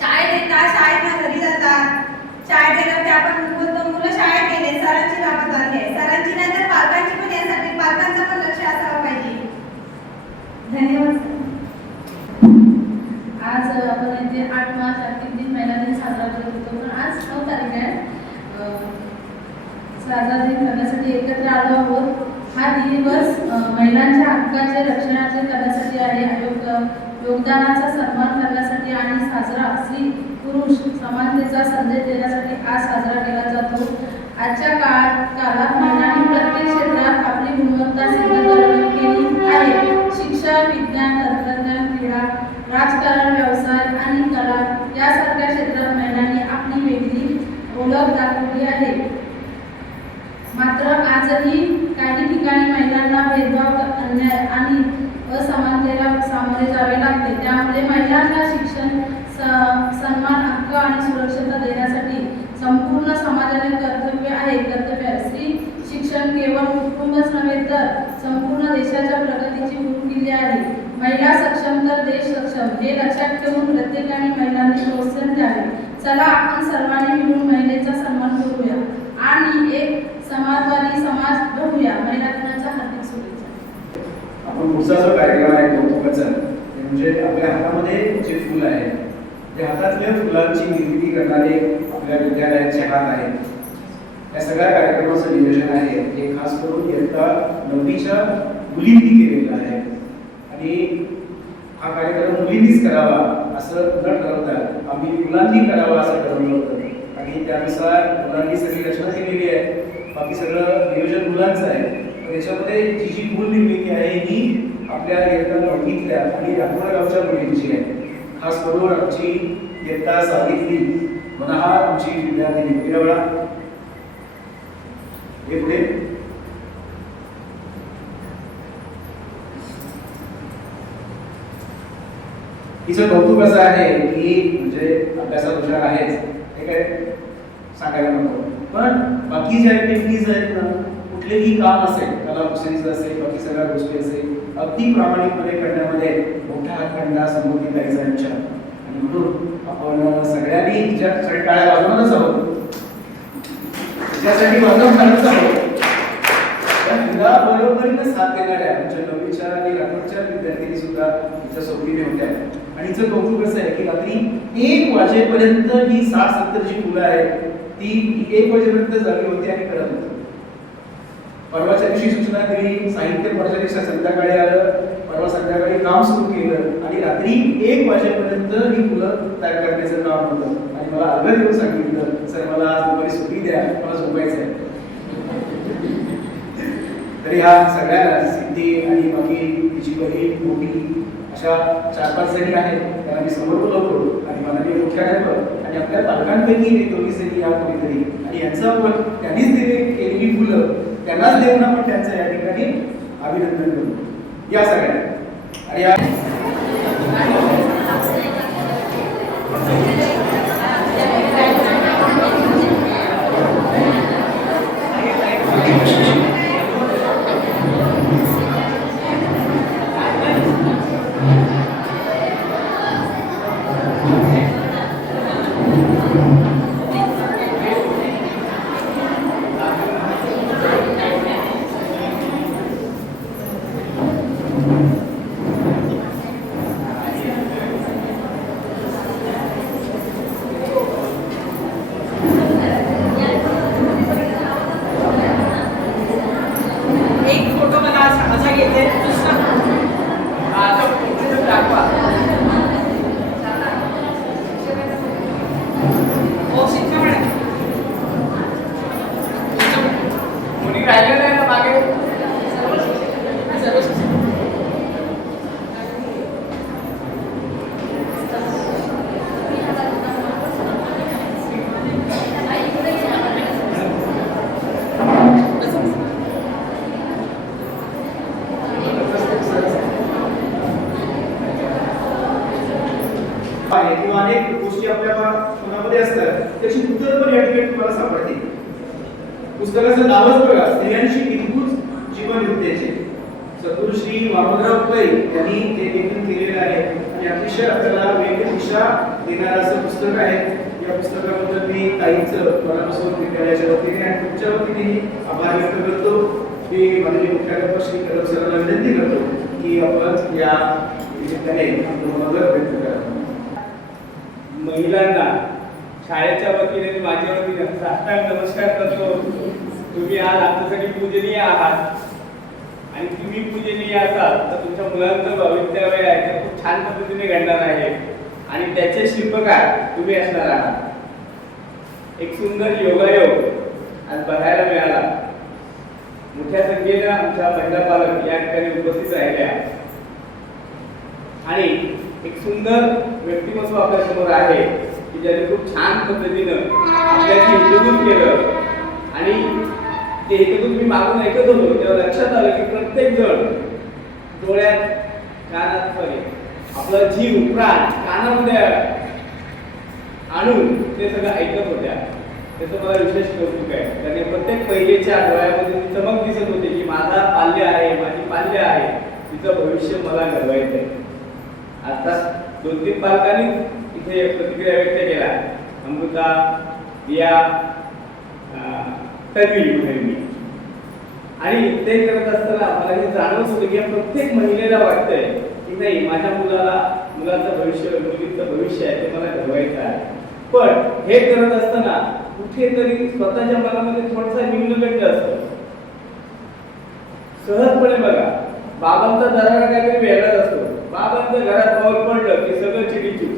शाळेत येतात, शाळेतनं घरी जातात. शाळेत गेल्यावर आपण बोलतो मुलं शाळेत गेले, सरांची जबाबदारी आहे. सरांची नाही तर पालकांची पण, यासाठी पालकांचं पण लक्ष असावं पाहिजे. धन्यवाद. आज आपण इथे 8 मार्च जागतिक दिन महिला दिन साजरा करत होतो, पण आज 9 तारीख आहे. साजरा दिन करण्यासाठी एकत्र आलो आहोत. हा दिवस महिलांच्या हक्काचे रक्षणाचे करण्यासाठी आहे. योगदानाचा सन्मान करण्यासाठी आणि साजरा स्त्री पुरुष समानतेचा संदेश देण्यासाठी आज साजरा केला जातो. आजच्या काळात महिलांनी प्रत्येक क्षेत्रात आपली गुणवत्ता सिद्ध केली आहे. शिक्षण, विज्ञान, तंत्रज्ञान, क्रीडा, राजकारण, व्यवसाय आणि कला यासारख्या क्षेत्रात महिलांनी आपली वेगळी ओळख दाखवली आहे. मात्र आजही काही ठिकाणी महिलांना भेदभाव, अन्याय आणि असमानतेला सामोरे जावे लागते. त्यामुळे महिलांना शिक्षण, सन्मान, हक्क आणि सुरक्षता देण्यासाठी संपूर्ण समाजाने कर्तव्य आहे. स्त्री शिक्षण केवळ कुटुंबच नव्हे तर संपूर्ण देशाच्या प्रगतीची गुरुकिल्ली आहे. महिला सक्षम तर देश सक्षम हे लक्षात ठेवून प्रत्येकाने महिलांनी प्रोत्साहन द्यावे. चला आपण सर्वांनी मिळून महिलेचा सन्मान करूया आणि एक समाजवादी समाज घडवूया. महिला दिनाच्या हार्दिक शुभेच्छा. आपण पुढचा जो कार्यक्रम आहे कौतुकाचा, म्हणजे आपल्या हातामध्ये जे फुल आहे, त्या हातातल्या फुलांची निर्मिती करणारे आपल्या विद्यालयाचे हात आहेत. या सगळ्या कार्यक्रमाचं नियोजन आहे हे खास करून इयत्ता 9वीच्या मुलींनी केलेलं आहे. आणि हा कार्यक्रम मुलींनीच करावा असं न ठरवता आम्ही मुलांनी करावा असं ठरवलं होतं आणि त्यानुसार मुलांनी सगळी रचना केलेली आहे. बाकी सगळं नियोजन मुलांचं आहे. पण याच्यामध्ये जी मूल निर्मिती आहे ही आपल्या इयत्ता 9वीतल्या आणि रामपूर गावच्या मुलींची आहे. खास करून आमची इयत्ता 7वीतली मनहा आमची विद्यार्थिनी पिरवळा हे पुढे. हिचं कौतुक असं आहे की म्हणजे अभ्यासात हुशार आहेच हे काय सांगायला नको, पण बाकी ज्या ऍक्टिव्हिटीज आहेत ना कुठलेही काम असेल, कला कुसरीचं असेल, बाकी सगळ्या गोष्टी असेल, अगदी प्रामाणिकपणे करण्यामध्ये मोठा हातखंडा संबोधित द्यायचा विचार. आणि म्हणून आपण सगळ्यांनी ज्या टाळ्या वाजवणारच आहोत, त्यासाठी वाजवणारच आहोत. त्या बरोबरीने साथ देणाऱ्या आमच्या 9वीच्या आणि रात्रीच्या विद्यार्थिनी सुद्धा तिच्या सोबतीने होत्या. आणि हिचं कौतुक असं आहे की रात्री 1 वाजेपर्यंत ही 60-70 जी मुलं आहेत ती 1 वाजेपर्यंत जागी होती आणि करत होती. परवाच्या दिवशी सूचना दिली, साहित्य परवाच्या दिवशी संध्याकाळी आलं, परवा संध्याकाळी काम सुरू केलं आणि रात्री 1 वाजेपर्यंत ही मुलं तयार करण्याचं काम होतं. आणि मला अलग येऊन सांगितलं, सर मला आज दुपारी सुट्टी द्या, मला झोपायचं आहे. तरी ह्या सगळ्या सिद्धी आणि बाकी तिची बहीण मोठी अशा 4-5 जणी आहेत, त्यांना मी समोर बोलवतो आणि मला मी मुख्याध्यापक आणि आपल्या पालकांपैकी एक 2 जणी या कोणीतरी आणि यांचं आपण त्यांनीच केलेली फुलं त्यांनाच देऊन आपण त्यांचं या ठिकाणी अभिनंदन करू या सगळ्या. आणि या एक फोटो मला असा घेते दुसरा दाखवा. हो शिक्षा मॅडम कोणी राहिलं नाही ना मागे. किंवा अनेक गोष्टी आपल्या मनामध्ये असतात त्याची उत्तर पण या ठिकाणी तुम्हाला सापडतील. पुस्तकाचं नावच बघा, स्त्रियांशी निखूज जीवन युक्तेचे. सद्गुरू श्री वामनराव पै यांनी ते लेखन केलेलं आहे आणि अतिशय आपल्याला वेगळी दिशा देणारं असं पुस्तक आहे. या पुस्तकाबद्दल मी ताईंचं मनापासून विद्यालयाच्या वतीने आणि तुमच्या वतीने आभार व्यक्त करतो. मी माननीय मुख्याध्यापक श्री कदम सरांना विनंती करतो की आपण या निमित्ताने आपलं मनोगत व्यक्त करा. महिलांना शाळेच्या वतीने माझ्या वतीने साष्टांग नमस्कार करतो. तुम्ही आज आमच्यासाठी पूजनीय आहात आणि तुम्ही पूजनीय असाल तर तुमच्या मुलांचं भवितव्य आहे ते खूप छान पद्धतीने घडणार आहे आणि त्याचे शिल्पकार तुम्ही असणार आहात. एक सुंदर योगायोग आज बघायला मिळाला. मोठ्या संख्येने आमच्या महिला पालक या ठिकाणी उपस्थित राहिल्या आणि एक सुंदर व्यक्तिमत्व आपल्या समोर आहे की ज्याने खूप छान पद्धतीनं आपल्याशी हितगुज केलं. आणि ते हितगुज मी मागून ऐकत होतो तेव्हा लक्षात आलं की प्रत्येक जण डोळ्यात कानात आपला जीव प्राण कानामध्ये आणून ते सगळं ऐकत होत्या. त्याचं मला विशेष कौतुक आहे. त्याने प्रत्येक पहिलेच्या डोळ्यामध्ये ती चमक दिसत होती की माझा पाल्य आहे, माझी पाल्य आहे, तिचं भविष्य मला घडवायचं आहे. आता 2-3 पालकांनी इथे प्रतिक्रिया व्यक्त केला. अमृता, दिया, तन्वी. आणि ते करत असताना मला हे जाणवत होतं की प्रत्येक महिलेला वाटतंय की नाही माझ्या मुलाचं भविष्य, मुलीचं भविष्य आहे ते मला घडवायचं आहे. पण हे करत असताना कुठेतरी स्वतःच्या मनामध्ये थोडासा न्यूनगंड असतो. सहजपणे बघा, बाबांचा दरारा काहीतरी वेगळाच असतो. बाबांचं घरात पाऊल पडलं की सगळं चिडीचूप.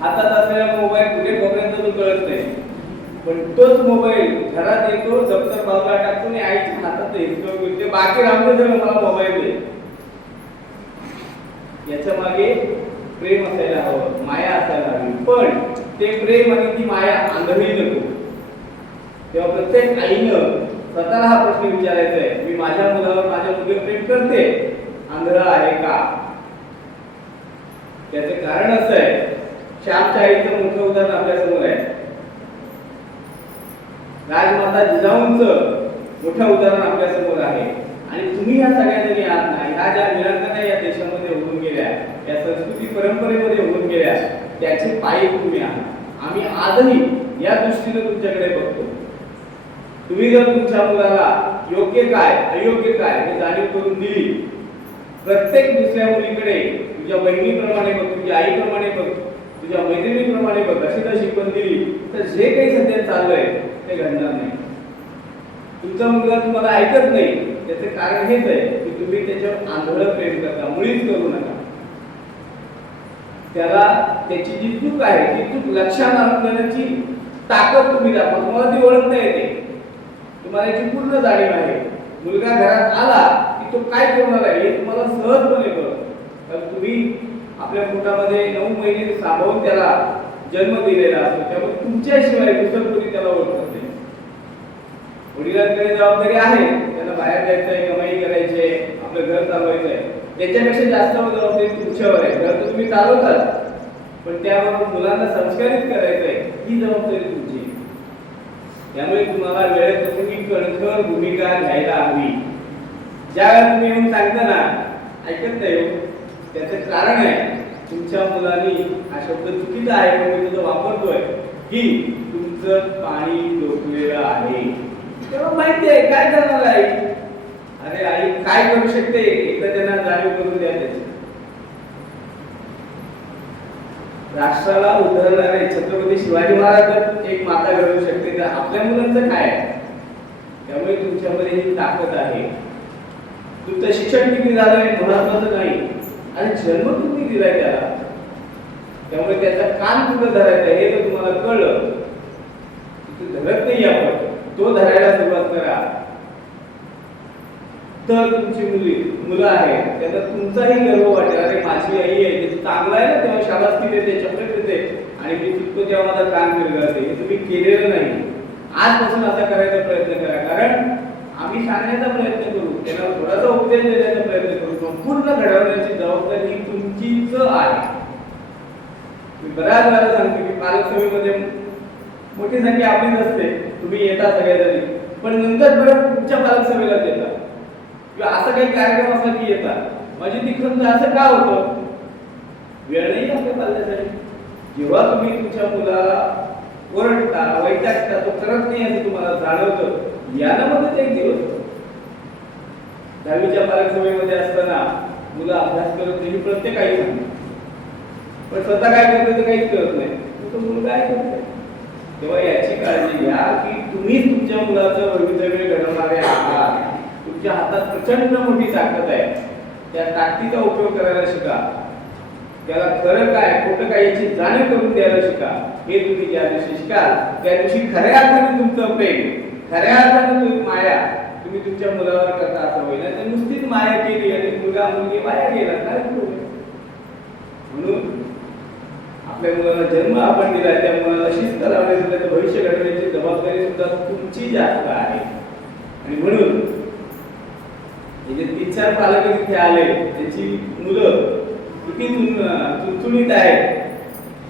हातात असलेला मोबाईल कुठे कोपऱ्यात तो कळत नाही, पण तोच मोबाईल घरात येतो, दप्तर बाजूला टाकतो आणि आईच्या हातात हिसकावून ते बाकी रामदेव सगळं मला मोबाईल दे. याच्या मागे प्रेम असायला हवं, माया असायला हवी. पण ते प्रेम आणि ती माया आंधळी नको. तेव्हा प्रत्येक आईनं स्वतःला हा प्रश्न विचारायचा आहे, मी माझ्या मुलावर, माझ्या मुलीवर प्रेम करते, आंधळा आहे का? त्याचे कारण असं आहे, श्यामच्या आईचं मोठं उदाहरण आपल्या समोर आहे. राजमाता जिजाऊंचं मोठं उदाहरण आपल्या समोर आहे. आणि तुम्ही ह्या सगळ्या जरी आहात ना, ह्या ज्या विरांगना या देशामध्ये होऊन गेल्या, या संस्कृती परंपरेमध्ये होऊन गेल्या, त्याचे पायी तुम्ही आहात. आम्ही आजही या दृष्टीने तुमच्याकडे बघतो. तुम्ही जर तुमच्या मुलाला योग्य काय अयोग्य काय हे जाणीव करून दिली, प्रत्येक दुसऱ्या मुलीकडे तुझ्या बहिणीप्रमाणे बघ, तुझ्या आईप्रमाणे बघ, तुझ्या मैत्रिणीप्रमाणे बघ, अशी जर शिकवण दिली तर जे काही सध्या चाललंय ते घडणार नाही. तुमचा मुलगा तुम्हाला ऐकत नाही, त्याचे कारण हेच आहे की तुम्ही त्याच्यावर आंधळं प्रेम करता, मुळीच करू नका. त्याला त्याची जी चूक आहे ती चूक लक्षात आणून देण्याची ताकद तुम्ही दाखवा. तुम्हाला ती ओळखता येते, तुम्हाला याची पूर्ण जाणीव आहे. मुलगा घरात आला की तो काय करणार आहे हे तुम्हाला सहजपणे कळतं. कारण तुम्ही आपल्या पोटामध्ये 9 महिने सांभाळून त्याला जन्म दिलेला असतो, त्यामुळे तुमच्याशिवाय दुसरं कोणी त्याला ओळखत नाही. वडिलांकडे जबाबदारी आहे, त्यांना बाहेर जायचं आहे, कमाई करायची आहे, आपलं घर चालवायचं आहे. त्याच्यापेक्षा जास्त जबाबदारी तुमच्यावर आहे. घर तर तुम्ही चालवतात, पण त्याबरोबर मुलांना संस्कारित करायचं आहे, ही जबाबदारी तुमची आहे. त्यामुळे तुम्हाला वेळेत प्रसंगी कणखर भूमिका घ्यायला हवी. ज्या वेळेला तुम्ही येऊन सांगता ना, ऐकत नाही हो, त्याचं कारण आहे तुमच्या मुलांनी हा शब्द चुकीचा आहे पण मी तो वापरतोय की तुमचं पाणी डोकलेलं आहे. तेव्हा माहिती आहे काय करणार आई. अरे आई काय करू शकते एकदा त्यांना जाणीव करून द्या त्याची. राष्ट्राला उधळणारे छत्रपती शिवाजी महाराज एक माता घडवू शकते, तर आपल्या मुलांचं काय आहे. त्यामुळे तुमच्यामध्ये ही ताकद आहे. तुमचं शिक्षण किती झालं हे महत्वाचं नाही, आणि जन्म तुम्ही दिलाय त्याला, त्यामुळे त्याचा कान कुठं धरायचा हे जर तुम्हाला कळलं, धरत नाही आपण, तो धरायला सुरुवात करा, तर तुमची मुलं आहेत त्यांना तुमचाही गर्व वाटेल. अरे माझी आई आहे, ते चांगलं आहे ना, तेव्हा शाबासकी देते, चॉकलेट देते, आणि मी चुकतो तेव्हा माझा कान फिरवते. हे तुम्ही केलेलं नाही. आजपासून असा करायचा प्रयत्न करा, कारण आम्ही सांगण्याचा प्रयत्न करू, त्यांना थोडासा उपदेश देण्याचा प्रयत्न करू, संपूर्ण घडवण्याची जबाबदारी तुमचीच आहे. मी बऱ्याच वेळा सांगतो की पालक सभेमध्ये मोठी संख्या आपलीच असते, तुम्ही येता सगळ्याजणी, पण नंतर परत तुमच्या पालक सभेलाच येतात किंवा असं काही कार्यक्रम असला की येतात. माझी ती खंत असं का होतं, वेळ नाही आपल्या पाल्यासाठी. जेव्हा तुम्ही तुमच्या मुलाला ओरडता, वैतागता, तो करत नाही असं तुम्हाला जाणवतं, यामध्ये एक दिवस 10वीच्या पालक सभेमध्ये असताना मुलं अभ्यास करत नाही प्रत्येक आई सांगतात, पण स्वतः काय करते तर काहीच करत नाही, तो मुलगा काय करते. तेव्हा याची काळजी घ्या की तुम्ही तुमच्या मुलाचं भवितव्य घडवणारे आहात. तुमच्या हातात प्रचंड मोठी ताकद आहे, त्या ताकदीचा उपयोग करायला शिका. त्याला खरं काय खोटं काय याची जाणीव करून द्यायला शिका. हे तुम्ही ज्या दिवशी शिकाल त्या दिवशी खऱ्या अर्थाने तुमचं प्रेम, खऱ्या अर्थाने तुम्ही माया तुम्ही तुमच्या मुलावर करता असं होईल. तर नुसतीच माया केली आणि मुलगा मुलगी वाया गेला काय. म्हणून आपल्या मुलाला जन्म आपण दिला, त्या मुलाला शिस्त लावण्याची, त्याचं भविष्य घडवण्याची जबाबदारी सुद्धा तुमची जास्त आहे. आणि म्हणून हे जे 3-4 पालक इथे आले त्याची मुलं किती चुणचुणीत आहेत.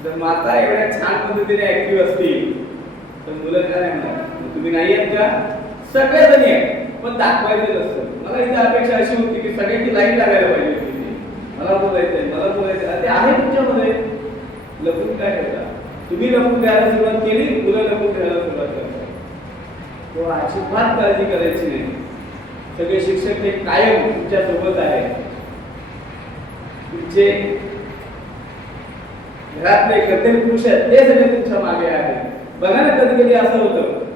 जर माता एवढ्या छान पद्धतीने ऍक्टिव्ह असतील तर मुलं काय म्हणणार, तुम्ही नाही आहेत का. सगळेजणी आहेत, पण दाखवायचं नसतं. मला इथे अपेक्षा अशी होती की सगळ्यांची लाईन लागायला पाहिजे होती. मला बोलायचंय, मला बोलायचं, ते आहे तुमच्यामध्ये. लपून काय करता तुम्ही, लपून द्यायला सुरुवात केली, मुलं लपून द्यायला सुरुवात करतात. तेव्हा अजिबात काळजी करायची नाही. सगळे शिक्षक हे कायम तुमच्या सोबत आहेत. तुमचे घरातले कर्तव्य पुरुष आहेत ते सगळे तुमच्या मागे आहेत. बघा ना कधी कधी असं होतं,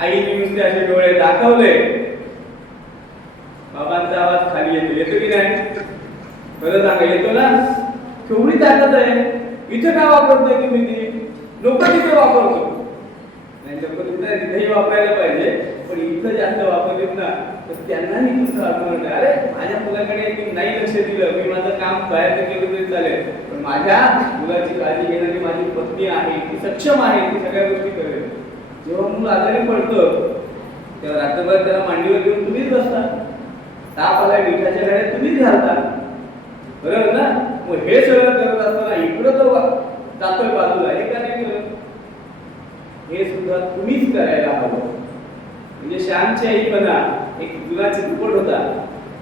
आईने नुसते असे डोळे दाखवले, बाबांचा आवाज खाली येतो की नाही. बरं सांगा, येतो ना. केवढी ताकद आहे. इथे काय वापरतोय तुम्ही ती, लोक तिथे वापरतो नाही, लोक तिथेही वापरायला पाहिजे, पण इथं जास्त वापरलेत ना तर त्यांनाही तुमचं आठवण. अरे माझ्या मुलाकडे मी नाही लक्ष दिलं, मी माझं काम बाहेर केलं तरी चालेल, पण माझ्या मुलाची काळजी घेणारी माझी पत्नी आहे, ती सक्षम आहे, ती सगळ्या गोष्टी करेल. जेव्हा मूल आजारी पडतं तेव्हा रात्रभर त्याला मांडीवर घेऊन तुम्हीच बसता, ताप आला मिठाच्या गाड्यात तुम्हीच घालता, बरोबर ना. मग हे सगळं करत असताना इकडं तो जातोय बाजूला, हे का नाही करत. हे सुद्धा तुम्हीच करायला हवं. म्हणजे श्यामची आईपणा एक जुना चित्रपट होता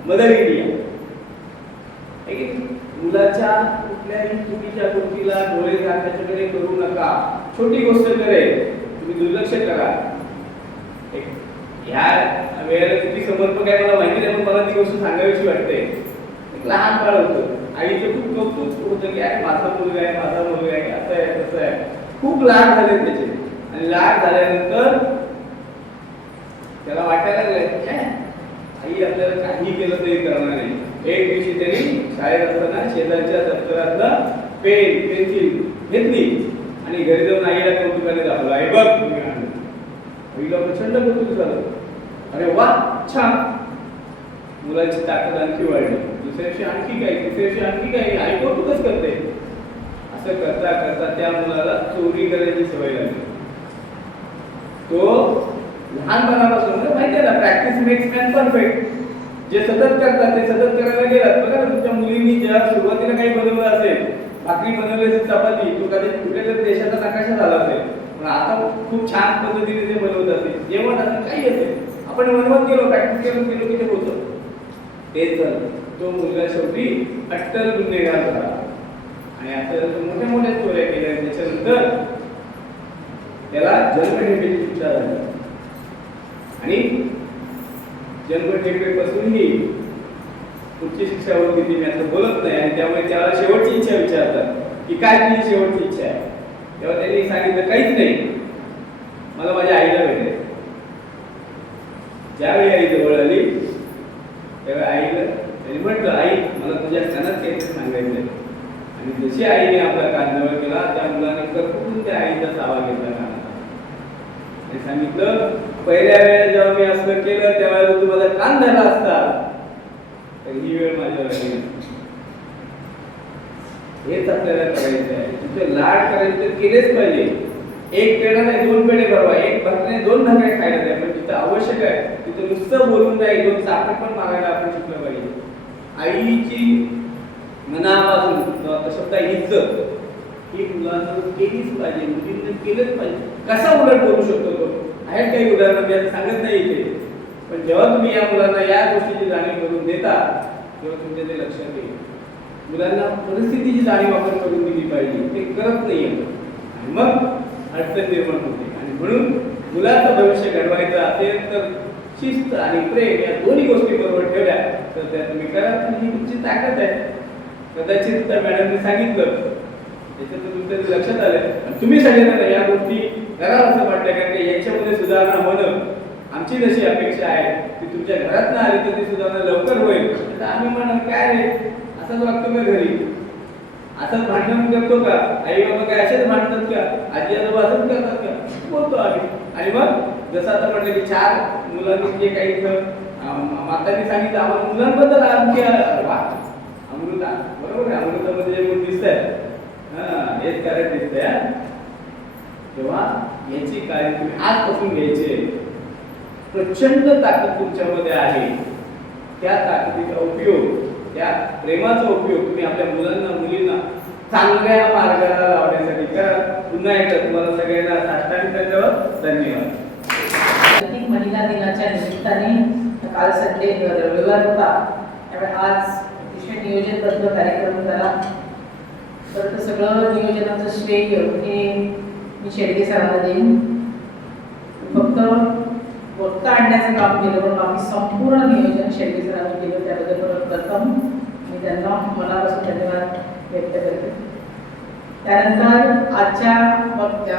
मदर इंडिया. मुलाच्या कुठल्याही चुकीच्या गोष्टीला डोळे झाकण्याच्याकडे करू नका. छोटी गोष्ट करेल तुम्ही दुर्लक्ष करा. ह्या वेळेला किती समर्पक आहे मला माहिती नाही, पण मला ती गोष्ट सांगावीशी वाटते. एक लहान बाळ होतं, आईचं खूप कौतुक होतं की अरे माझा मुलगा आहे, माझा मुलगा आहे, असं आहे तसं आहे. खूप लाड झाले त्याचे. आणि लाड झाल्यानंतर त्याला वाटायला लागलं आई आपल्याला काही केलं तरी करणार नाही. एक दिवशी त्यांनी शाळेत असताना शेजारच्या दप्तरातलं पेन पेन्सिल घेतली आणि घरी जाऊन आईला कौतुकाने दाखवलं, आई बघ तुम्ही आणलं. आईला प्रचंड कौतुक झालं. अरे वा छान. मुलाची ताकद आणखी वाढली. दुसऱ्या दिवशी आणखी काही, तिसऱ्या दिवशी आणखी काही. आई कौतुकच करते. असं करता करता त्या मुलाला चोरी करायची सवय लागली. तो लहानपणापासून माहिती आहे ना, प्रॅक्टिस मेक्स मॅन परफेक्ट. जे सतत करतात ते सतत करायला गेलात. बघा ना, तुमच्या मुलींनी जेव्हा सुरुवातीला काही बनवलं असेल, भाकरी बनवली असेल, चपाती, तो कदाचित कुठल्या तरी देशाचा नकाशा झाला असेल, पण आता खूप छान पद्धतीने ते बनवत असेल. जेवण असेल, काही असेल, आपण बनवत गेलो, प्रॅक्टिस करत गेलो की ते होतं. तेच झालं. तो मुलगा शेवटी अट्टल गुन्हेगार झाला आणि आता मोठ्या मोठ्या चोऱ्या केल्या. त्याच्यानंतर त्याला जन्मठेपेची शिक्षा झाली आणि जन्मठेपेपासूनही पुढची शिक्षा होती ती मी आता बोलत नाही. आणि त्यामुळे त्याला शेवटची इच्छा विचारतात की काय तुझी शेवटची इच्छा आहे. तेव्हा त्यांनी सांगितलं काहीच नाही, मला माझ्या आईला भेटायचं. ज्यावेळी आई जवळ आली तेव्हा आईला त्यांनी म्हटलं, आई मला तुझ्या कानात काहीतरी सांगायचं आहे. आणि जशी आईने आपला कान जवळ केला, त्या मुलाने करपून त्या आईचा ताबा घेतला कानात आणि सांगितलं, पहिल्या वेळेला जेव्हा मी असं केलं त्यावेळेला तू माझा कान धरला असता तर ही वेळ माझ्यावर आली. हेच आपल्याला करायचं आहे. तुझे लाड करायचे तर केलेच पाहिजे. एक पेढा नाही, 2 पेढे भरवा. एक भाकरी 2 भाकऱ्या खायला द्या. पण जिथं आवश्यक आहे तिथं नुसतं बोलून नाही, 2 चाकरी पण मागायला आपण शिकलं पाहिजे. आईची मनापासून शब्द इज्जत ही मुलांना केलीच पाहिजे, मुलींना केलंच पाहिजे. कसा उलट बोलू शकतो तो? आहेत काही उदाहरणं मी आता सांगत नाही इथे, पण जेव्हा तुम्ही या मुलांना या गोष्टीची जाणीव करून देता तेव्हा तुमच्या ते लक्षात येईल. मुलांना परिस्थितीची जाणीव आपण करून दिली पाहिजे. ते करत नाही आणि मग अडचण निर्माण होते. आणि म्हणून मुलाचं भविष्य घडवायचं असेल तर शिस्त आणि प्रेम या दोन्ही गोष्टी बरोबर ठेवल्या तर त्या तुम्ही करा. ही तुमची ताकद आहे. कदाचित त्या मॅडमने सांगितलं त्याच्यातून तुमच्या लक्षात आलं तुम्ही सगळ्यांना या गोष्टी करा असं वाटतं. कारण की याच्यामध्ये सुधारणा होणं आमची जशी अपेक्षा आहे की तुमच्या घरात ना आली तर ती सुधारणा लवकर होईल. तर आम्ही म्हणाल काय रे असंच वागतो का घरी, असंच भांडण करतो का, आई बाबा काय असेच भांडतात का, आजी आजोबा असंच करतात का, बोलतो आम्ही. आणि मग जसं आता म्हटलं की 4 मुलांनी जे काही मातांनी सांगितलं आम्हाला मुलांबद्दल आमची अमृता बरोबर आहे. अमृतामध्ये जे गुण दिसत आहे हेच कारण दिसतंय. तेव्हा याची काळजी तुम्ही आजपासून घ्यायची. प्रचंड ताकद तुमच्यामध्ये आहे. त्या ताकदीचा उपयोग, त्या प्रेमाचा उपयोग तुम्ही आपल्या मुलांना मुलींना चांगल्या मार्गाला लावण्यासाठी करा. पुन्हा एकदा तुम्हाला सगळ्यांना साष्टांग धन्यवाद. जागतिक महिला दिनाच्या निमित्ताने काल संडे रविवार होता, त्यामुळे आज अतिशय नियोजनबद्ध कार्यक्रम झाला. तर सगळं नियोजनाचं श्रेय हे मी शेळके सरांना देईन. फक्त वक्ता आणण्याचं काम केलं पण बाकी संपूर्ण नियोजन शेळके सरांनी केलं. त्याबद्दल प्रथम मी त्यांना मनापासून धन्यवाद व्यक्त करते. त्यानंतर आजच्या वक्त्या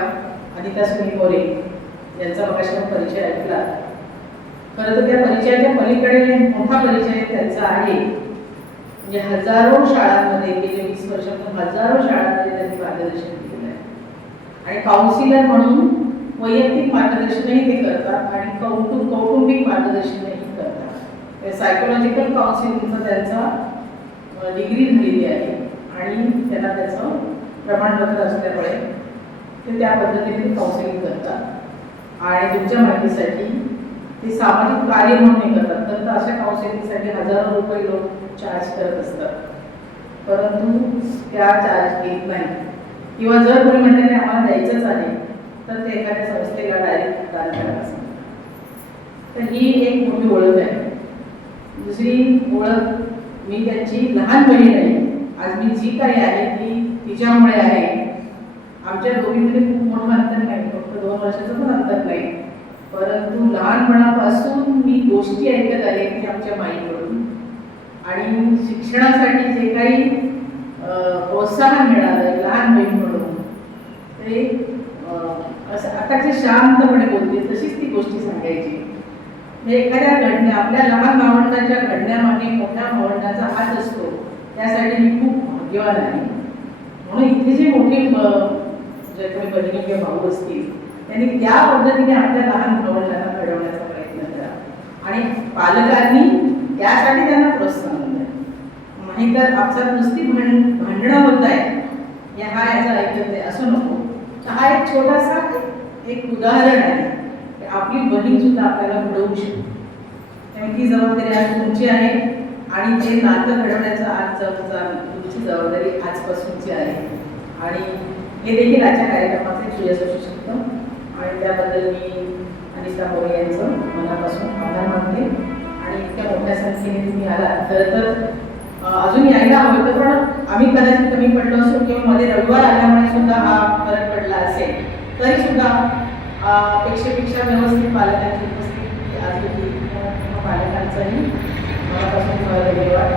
अनिता सुनी मोरे यांचा मगाशी परिचय ऐकला. खरं तर त्या परिचयाच्या पलीकडे मोठा परिचय त्यांचा आहे. म्हणजे हजारो शाळांमध्ये गेले 20 वर्षांपासून हजारो शाळांमध्ये त्यांनी मार्गदर्शन केलेलं आहे. आणि काउन्सिलर म्हणून वैयक्तिक मार्गदर्शनही ते करतात आणि कौटुंबिक मार्गदर्शनही करतात. सायकोलॉजिकल काउन्सिलिंगचा त्यांचा डिग्री झालेली आहे आणि त्यांना त्याचं प्रमाणपत्र असल्यामुळे ते त्या पद्धतीने काउन्सिलिंग करतात. आणि तुमच्या माहितीसाठी ते सामाजिक कार्य म्हणून हे करतात. तर अशा काउन्सिलिंगसाठी हजारो रुपये लोक चार्ज करत असतात, परंतु त्या चार्ज घेत नाही. किंवा जर कोणी म्हणते आम्हाला द्यायचंच आहे तर ते एखाद्या संस्थेला डायरेक्ट दान करायला सांगतात. तर ही एक मोठी ओळख आहे. दुसरी ओळख, मी त्यांची लहान बहीण आहे. आज मी जी काही आहे ती तिच्यामुळे आहे. आमच्या दोघींमध्ये खूप मोठं अंतर नाही, फक्त 2 वर्षाचं पण अंतर नाही, परंतु लहानपणापासून मी गोष्टी ऐकत आले की आमच्या माईकडून. आणि शिक्षणासाठी जे काही प्रोत्साहन मिळालं लहान बहीण म्हणून, ते असं आता जे शांतपणे बोलते तशीच ती गोष्टी सांगायची. म्हणजे एखाद्या घडण्या, आपल्या लहान भावंडाच्या घडण्यामागे मोठ्या भावंडाचा हात असतो, त्यासाठी मी खूप भाग्यवान आहे. म्हणून इथे जे मोठे जे कोणी बहिणी किंवा भाऊ असतील त्यांनी त्या पद्धतीने आपल्या लहान भावंडांना घडवण्याचा प्रयत्न करा आणि पालकांनी त्यासाठी त्यांना प्रोत्साहन द्या. नाहीतर आपल्यात नुसती भांडणं होत आहे या याचा ऐकत आहे असं नको. तर हा एक छोटासा एक उदाहरण आहे की आपली बहीण सुद्धा आपल्याला घडवू शकते. त्यामुळे ती जबाबदारी आज तुमची आहे आणि ते नातं घडवण्याचं आज तुमची जबाबदारी आजपासूनची आहे. आणि हे देखील आजच्या कार्यक्रमाचे श्रेयस असू शकतं. आणि त्याबद्दल मी अनिता मोरे यांचं मनापासून आभार मानते. आणि इतक्या मोठ्या संख्येने तुम्ही आला. खरं तर अजून यायला हवं होतं, पण आम्ही कदाचित कमी पडलो असो किंवा मध्ये रविवार आल्यामुळे सुद्धा हा फरक पडला असेल, तरी सुद्धा अपेक्षेपेक्षा व्यवस्थित पालकांची उपस्थिती आज होती. पालकांचाही मनापासून धन्यवाद.